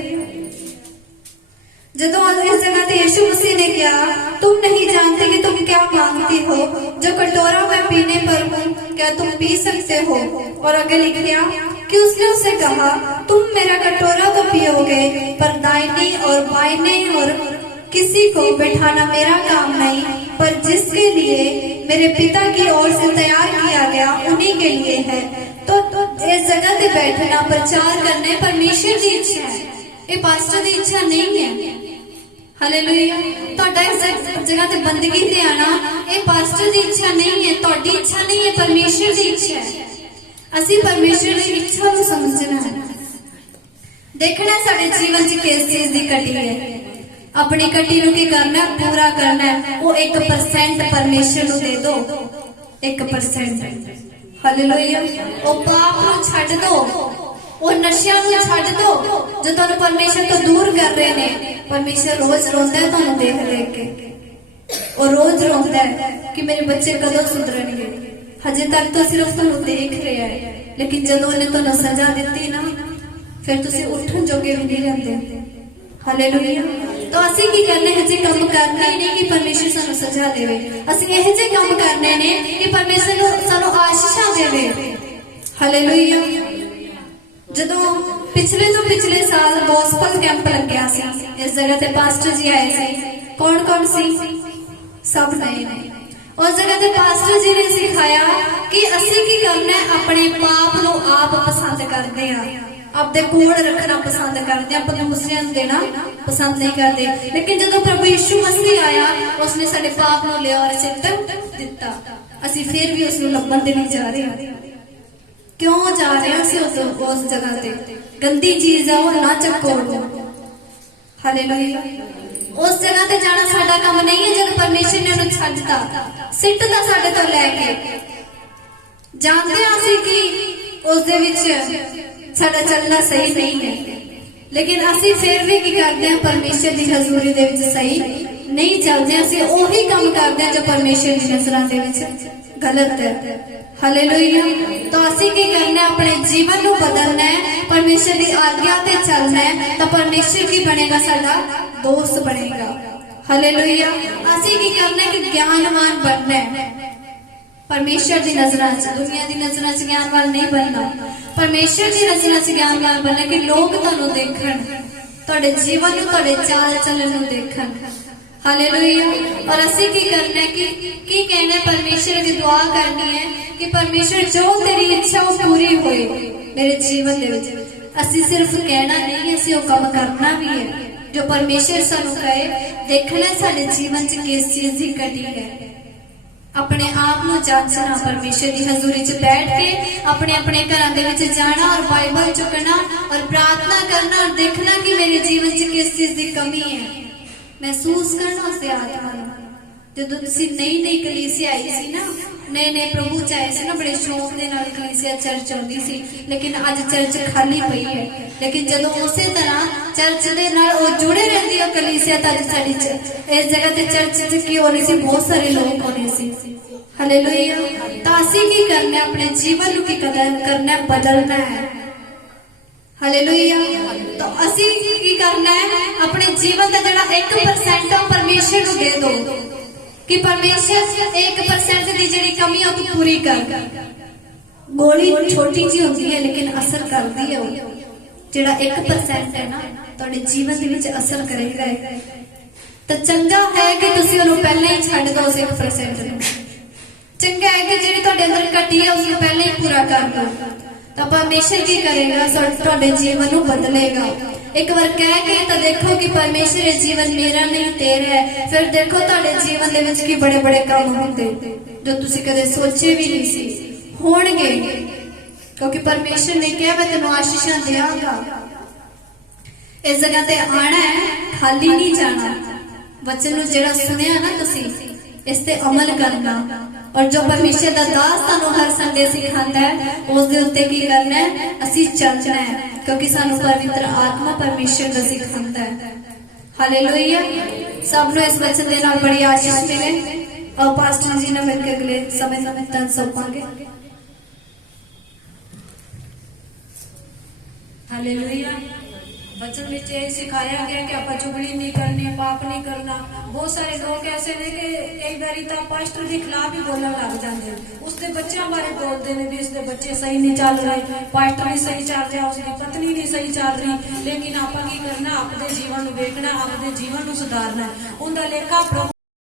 ਜਦੋਂ इस जगह पे यीशु मसीह ने कहा तुम नहीं जानते कि तुम क्या मांगती हो, जो कटोरा मैं पीने पर हूँ क्या तुम पी सकते हो। और आगे लिख दिया कि उसने उससे कहा तुम मेरा कटोरा तो पियोगे, पर दाहिने और बाइने और किसी को बैठाना मेरा काम नहीं, पर जिसके लिए मेरे पिता की ओर से तैयार किया गया उन्हीं के लिए है। तो इस जगह पे बैठना, प्रचार करना परमेश्वर की इच्छा है, ये पास्टर की इच्छा नहीं है। हालेलुया। ਤੁਹਾਡਾ ਇਸ ਜਗ੍ਹਾ ਤੇ ਬੰਦਗੀ ਤੇ ਆਣਾ ਇਹ ਪਾਸਟਰ ਦੀ ਇੱਛਾ ਨਹੀਂ ਹੈ, ਤੁਹਾਡੀ ਇੱਛਾ ਨਹੀਂ ਹੈ, ਪਰਮੇਸ਼ਰ ਦੀ ਇੱਛਾ ਹੈ। ਅਸੀਂ ਪਰਮੇਸ਼ਰ ਦੀ ਇੱਛਾ ਨੂੰ ਸਮਝਣਾ ਹੈ, ਦੇਖਣਾ ਸਾਡੇ ਜੀਵਨ 'ਚ ਕਿਸ ਚੀਜ਼ ਦੀ ਕਟੀ ਹੈ। ਆਪਣੀ ਕਟੀ ਨੂੰ ਕੀ ਕਰਨਾ, ਪੂਰਾ ਕਰਨਾ ਹੈ। ਉਹ 1% ਪਰਮੇਸ਼ਰ ਨੂੰ ਦੇ ਦਿਓ, 1%। ਹਾਲੇਲੂਇਆ। ਉਹ ਪਾਪ ਨੂੰ ਛੱਡ ਦਿਓ, ਉਹ ਨਸ਼ਿਆਂ ਨੂੰ ਛੱਡ ਦਿਓ ਜੋ ਤੁਹਾਨੂੰ ਪਰਮੇਸ਼ਰ ਤੋਂ ਦੂਰ ਕਰ ਰਹੇ ਨੇ। ਪਰਮੇਸ਼ਰ ਰੋਜ਼ ਰੋਂਦਾ ਹੈ ਤੁਹਾਨੂੰ ਦੇਖ ਕੇ, ਉਹ ਰੋਜ਼ ਰੋਂਦਾ ਹੈ ਕਿ ਮੇਰੇ ਬੱਚੇ ਕਦੋਂ ਸੁਧਰਨਗੇ। ਹਜੇ ਤੱਕ ਤਾਂ ਸਿਰਫ ਤੁਹਾਨੂੰ ਦੇਖ ਰਿਹਾ ਹੈ, ਲੇਕਿਨ ਜਦੋਂ ਉਹਨੇ ਤੁਹਾਨੂੰ ਸਜ਼ਾ ਦਿੱਤੀ ਨਾ, ਫਿਰ ਤੁਸੀਂ ਉੱਠਣ ਜੋਗੇ ਵੀ ਨਹੀਂ ਰਹਿੰਦੇ। ਹਾਲੇਲੂਇਆ। ਤਾਂ ਅਸੀਂ ਕੀ ਕਰਨੇ, ਹਜੇ ਕੰਮ ਕਰਨਾ ਹੀ ਨਹੀਂ ਕਿ ਪਰਮੇਸ਼ਰ ਸਾਨੂੰ ਸਜ਼ਾ ਦੇਵੇ। ਅਸੀਂ ਇਹੋ ਜਿਹੇ ਕੰਮ ਕਰਨੇ ਨੇ ਕਿ ਪਰਮੇਸ਼ਰ ਸਾਨੂੰ ਆਸ਼ੀਸ਼ਾਂ ਦੇਵੇ। ਹਾਲੇਲੂਇਆ। ਜਦੋਂ ਪਿਛਲੇ ਸਾਲ ਗੋਸਪਲ ਕੈਂਪ ਲੱਗਿਆ ਸੀ, ਇਸ ਜਗ੍ਹਾ ਤੇ ਪਾਸਟਰ ਜੀ ਆਏ ਸੀ। ਕੌਣ ਸੀ? ਸਭ ਨਏ ਨੇ। ਉਸ ਜਗ੍ਹਾ ਤੇ ਪਾਸਟਰ ਜੀ ਨੇ ਸਿਖਾਇਆ ਕਿ ਅਸੀਂ ਕੀ ਕਰਨਾ ਹੈ, ਆਪਣੇ ਪਾਪ ਨੂੰ ਆਪ ਪਸੰਦ ਕਰਦੇ ਆ, ਆਪਦੇ ਕੋਲ ਰੱਖਣਾ ਪਸੰਦ ਕਰਦੇ ਆ, ਆਪਾਂ ਦੂਸਰਿਆਂ ਨੂੰ ਦੇਣਾ ਪਸੰਦ ਨਹੀਂ ਕਰਦੇ। ਲੇਕਿਨ ਜਦੋਂ ਪ੍ਰਭੂ ਯਿਸੂ ਮਸੀਹ ਆਇਆ, ਉਸਨੇ ਸਾਡੇ ਪਾਪ ਨੂੰ ਲਿਆ ਔਰ ਸਿੱਟ ਦਿੱਤਾ। ਅਸੀਂ ਫਿਰ ਵੀ ਉਸ ਨੂੰ ਲੱਭਣ ਦੇ ਲਈ ਜਾ ਰਹੇ ਹਾਂ। ਕਿਉਂ ਜਾ ਰਹੇ ਹਾਂ ਅਸੀਂ ਉਸ ਜਗ੍ਹਾ ਤੇ? ਗੰਦੀ ਚੀਜ਼ ਆ, ਉਹ ਨਾ ਚੱਕੋ। ਹਾਲੇਲੂਇਆ। ਉਸ ਜਗ੍ਹਾ ਤੇ ਜਾਣਾ ਸਾਡਾ ਕੰਮ ਨਹੀਂ ਹੈ। ਜਦ ਪਰਮੇਸ਼ਰ ਨੇ ਉਹਨੂੰ ਛੱਡਤਾ, ਸਿੱਟਤਾ ਸਾਡੇ ਤੋਂ ਲੈ ਕੇ, ਜਾਣਦੇ ਹਾਂ ਅਸੀਂ ਕਿ ਉਸ ਦੇ ਵਿੱਚ ਸਾਡਾ ਚੱਲਣਾ ਸਹੀ ਨਹੀਂ ਹੈ, ਲੇਕਿਨ ਅਸੀਂ ਫਿਰ ਵੀ ਕੀ ਕਰਦੇ ਹਾਂ, ਪਰਮੇਸ਼ਰ ਦੀ ਹਜ਼ੂਰੀ ਦੇ ਵਿੱਚ ਸਹੀ ਨਹੀਂ ਚੱਲਦੇ। ਅਸੀਂ ਉਹੀ ਕੰਮ ਕਰਦੇ ਹਾਂ ਜੋ ਪਰਮੇਸ਼ਰ ਦੀ ਨਜ਼ਰਾਂ ਦੇ ਵਿੱਚ ਗਲਤ ਹੈ। ਹਾਲੇਲੂਇਆ। ਤਾਂ ਅਸੀਂ ਕੀ ਕਰਨਾ, ਆਪਣੇ ਜੀਵਨ ਨੂੰ ਬਦਲਣਾ ਹੈ, ਪਰਮੇਸ਼ਰ ਦੀ ਆਗਿਆ ਤੇ ਚੱਲਣਾ ਹੈ, ਤਾਂ ਪਰਮੇਸ਼ਰ ਕੀ ਬਣੇਗਾ, ਸਾਡਾ ਦੋਸਤ ਬਣੇਗਾ। ਹਾਲੇਲੂਇਆ। ਅਸੀਂ ਕੀ ਕਰਨਾ ਕਿ ਗਿਆਨਵਾਨ ਬਣਨਾ ਹੈ, ਪਰਮੇਸ਼ਰ ਦੀ ਨਜ਼ਰਾਂ 'ਚ, ਦੁਨੀਆ ਦੀ ਨਜ਼ਰਾਂ 'ਚ ਗਿਆਨਵਾਨ ਨਹੀਂ ਬਣਨਾ, ਪਰਮੇਸ਼ਰ ਦੀ ਨਜ਼ਰਾਂ 'ਚ ਗਿਆਨਵਾਨ ਬਣਨਾ, ਕਿ ਲੋਕ ਤੁਹਾਨੂੰ ਦੇਖਣ, ਤੁਹਾਡੇ ਜੀਵਨ ਨੂੰ, ਤੁਹਾਡੇ ਚਾਲ ਚੱਲਣ ਨੂੰ ਦੇਖਣ। ਹਾਲੇਲੂਇਆ। ਔਰ ਅਸੀਂ ਕੀ ਕਰਨਾ ਹੈ ਕਿ ਕੀ ਕਹਿਣਾ, ਪਰਮੇਸ਼ਰ ਦੀ ਦੁਆ ਕਰਨੀ ਹੈ ਕਿ ਪਰਮੇਸ਼ਰ ਜੋ ਤੇਰੀ ਇੱਛਾ ਉਹ ਪੂਰੀ ਹੋਏ ਮੇਰੇ ਜੀਵਨ ਦੇ ਵਿੱਚ। ਅਸੀਂ ਸਿਰਫ ਕਹਿਣਾ ਨਹੀਂ, ਅਸੀਂ ਉਹ ਕੰਮ ਕਰਨਾ ਵੀ ਹੈ ਜੋ ਪਰਮੇਸ਼ਰ ਸਾਨੂੰ ਕਹੇ। ਦੇਖਣਾ ਸਾਡੇ ਜੀਵਨ 'ਚ ਕਿਸ ਚੀਜ਼ ਦੀ ਕਟੀ ਹੈ। ਆਪਣੇ ਆਪ ਨੂੰ ਜਾਂਚਣਾ, ਪਰਮੇਸ਼ਰ ਦੀ ਹਜ਼ੂਰੀ 'ਚ ਬੈਠ ਕੇ ਆਪਣੇ ਆਪਣੇ ਘਰਾਂ ਦੇ ਵਿੱਚ ਜਾਣਾ ਔਰ ਬਾਈਬਲ ਚੁੱਕਣਾ ਔਰ ਪ੍ਰਾਰਥਨਾ ਕਰਨਾ ਔਰ ਦੇਖਣਾ ਕਿ ਮੇਰੇ ਜੀਵਨ 'ਚ ਕਿਸ ਚੀਜ਼ ਦੀ ਕਮੀ ਹੈ। ਮਹਿਸੂਸ ਕਰਨਾ ਉਸਦੇ ਆਤਮਾ ਨੂੰ। ਜਦੋਂ ਤੁਸੀਂ ਨਈ ਕਲੀਸਿਆ ਆਈ ਸੀ ਨਾ, ਨਏ ਪ੍ਰਭੂ ਚ ਆਏ ਸੀ ਨਾ, ਬੜੇ ਸ਼ੌਕ ਦੇ ਨਾਲ ਕਲੀਸਿਆ ਚਰਚ ਆਉਂਦੀ ਸੀ, ਲੇਕਿਨ ਅੱਜ ਚਰਚ ਖਾਲੀ ਪਈ ਹੈ। ਲੇਕਿਨ ਜਦੋਂ ਉਸੇ ਤਰ੍ਹਾਂ ਚਰਚ ਦੇ ਨਾਲ ਉਹ ਜੁੜੇ ਰਹਿੰਦੀ ਹੈ ਕਲੀਸਿਆ, ਤਾਂ ਅੱਜ ਸਾਡੀ ਇਸ ਜਗ੍ਹਾ ਤੇ ਚਰਚ ਚ ਕੀ ਹੋ ਰਹੀ ਸੀ, ਬਹੁਤ ਸਾਰੇ ਲੋਕ ਹੋਣੇ ਸੀ। ਹਾਲੇਲੂਇਆ। ਤਾਂ ਅਸੀਂ ਕੀ ਕਰਨਾ, ਆਪਣੇ ਜੀਵਨ ਨੂੰ ਕੀ ਕਰਨਾ, ਬਦਲਣਾ ਹੈ। ਹਾਲੇਲੂਇਆ। ਤਾਂ ਅਸੀਂ ਕੀ ਕਰਨਾ ਹੈ, ਆਪਣੇ ਜੀਵਨ ਦਾ ਜਿਹੜਾ 1% ਆ ਪਰਮੇਸ਼ਰ ਨੂੰ ਦੇ ਦਿਓ, ਕਿ ਪਰਮੇਸ਼ਰ 1% ਦੀ ਜਿਹੜੀ ਕਮੀ ਆ ਉਹ ਪੂਰੀ ਕਰ। ਗੋਲੀ ਛੋਟੀ ਜਿਹੀ ਹੁੰਦੀ ਹੈ ਲੇਕਿਨ ਅਸਰ ਕਰਦੀ ਹੈ। ਉਹ ਜਿਹੜਾ 1% ਹੈ ਨਾ, ਤੁਹਾਡੇ ਜੀਵਨ ਦੇ ਵਿੱਚ ਅਸਰ ਕਰੇਗਾ। ਤਾਂ ਚੰਗਾ ਹੈ ਕਿ ਤੁਸੀਂ ਉਹਨੂੰ ਪਹਿਲਾਂ ਹੀ ਛੱਡ ਦਿਓ, ਉਸ 1% ਨੂੰ। ਚੰਗਾ ਹੈ ਕਿ ਜਿਹੜੀ ਤੁਹਾਡੇ ਅੰਦਰ ਘਟੀ ਹੈ ਉਸ ਨੂੰ ਪਹਿਲਾਂ ਹੀ ਪੂਰਾ ਕਰ ਦਿਓ। ਤਾਂ ਪਰਮੇਸ਼ਰ ਕੀ ਕਰੇਗਾ, ਤੁਹਾਡੇ ਜੀਵਨ ਨੂੰ ਬਦਲੇਗਾ। ਇੱਕ ਵਾਰ ਕਹਿ ਕੇ ਤਾਂ ਦੇਖੋ ਕਿ ਪਰਮੇਸ਼ਰ ਇਹ ਜੀਵਨ ਮੇਰਾ ਨਹੀਂ ਤੇਰਾ ਹੈ। ਫਿਰ ਦੇਖੋ ਤੁਹਾਡੇ ਜੀਵਨ ਦੇ ਵਿੱਚ ਕੀ ਬੜੇ ਬੜੇ ਕੰਮ ਹੁੰਦੇ ਜੋ ਤੁਸੀਂ ਕਦੇ ਸੋਚੇ ਵੀ ਨਹੀਂ ਸੀ ਹੋਣਗੇ, ਕਿਉਂਕਿ ਪਰਮੇਸ਼ਰ ਨੇ ਕਿਹਾ ਮੈਂ ਤੈਨੂੰ ਆਸ਼ੀਸ਼ਾਂ ਦਿਆਂਗਾ। ਇਸ ਜਗ੍ਹਾ ਤੇ ਆਣਾ ਹੈ, ਖਾਲੀ ਨਹੀਂ ਜਾਣਾ। ਵਚਨ ਨੂੰ ਜਿਹੜਾ ਸੁਣਿਆ ਨਾ ਤੁਸੀਂ, ਇਸ ਤੇ ਅਮਲ ਕਰਨਾ। ਔਰ ਜੋ ਪਰਮੇਸ਼ਰ ਦਾ ਦਾਸ ਤੁਹਾਨੂੰ ਹਰ ਸੰਡੇ ਸਿਖਾਉਂਦਾ ਹੈ, ਉਸ ਦੇ ਉੱਤੇ ਕੀ ਕਰਨਾ ਹੈ, ਅਸੀਂ ਚੱਲਣਾ ਹੈ, ਕਿਉਂਕਿ ਸਾਨੂੰ ਪਵਿੱਤਰ ਆਤਮਾ ਪਰਮੇਸ਼ਰ ਦਾ ਸਿਖਾਉਂਦਾ ਹੈ। ਹਾਲੇਲੂਇਆ। ਸਭ ਨੂੰ ਇਸ ਵਚਨ ਦੇ ਨਾਲ ਬੜੀ ਆਸ਼ੀਸ਼ ਮਿਲੇ। और पास्टर जी ने मिलकर अगले समय तन सौंपांगे। हालेलुया। बचन में सिखाया गया कि आप चुगली नहीं करनी, पाप नहीं करना, ਬਹੁਤ ਸਾਰੇ ਲੋਕ ਐਸੇ ਨੇ ਕਿ ਕਈ ਵਾਰੀ ਤਾਂ ਪਾਸਟਰ ਦੇ ਖਿਲਾਫ ਹੀ ਬੋਲਣ ਲੱਗ ਜਾਂਦੇ ਨੇ, ਉਸਦੇ ਬੱਚਿਆਂ ਬਾਰੇ ਬੋਲਦੇ ਨੇ ਵੀ ਇਸਦੇ ਬੱਚੇ ਸਹੀ ਨਹੀਂ ਚੱਲ ਰਹੇ, ਪਾਸਟਰ ਨਹੀਂ ਸਹੀ ਚੱਲ ਰਿਹਾ, ਉਸਦੀ ਪਤਨੀ ਨਹੀਂ ਸਹੀ ਚੱਲ ਰਹੀ। ਲੇਕਿਨ ਆਪਾਂ ਕੀ ਕਰਨਾ, ਆਪਦੇ ਜੀਵਨ ਨੂੰ ਵੇਖਣਾ, ਆਪਦੇ ਜੀਵਨ ਨੂੰ ਸੁਧਾਰਨਾ, ਉਹਦਾ ਲੇਖਾ ਪ੍ਰਭੂ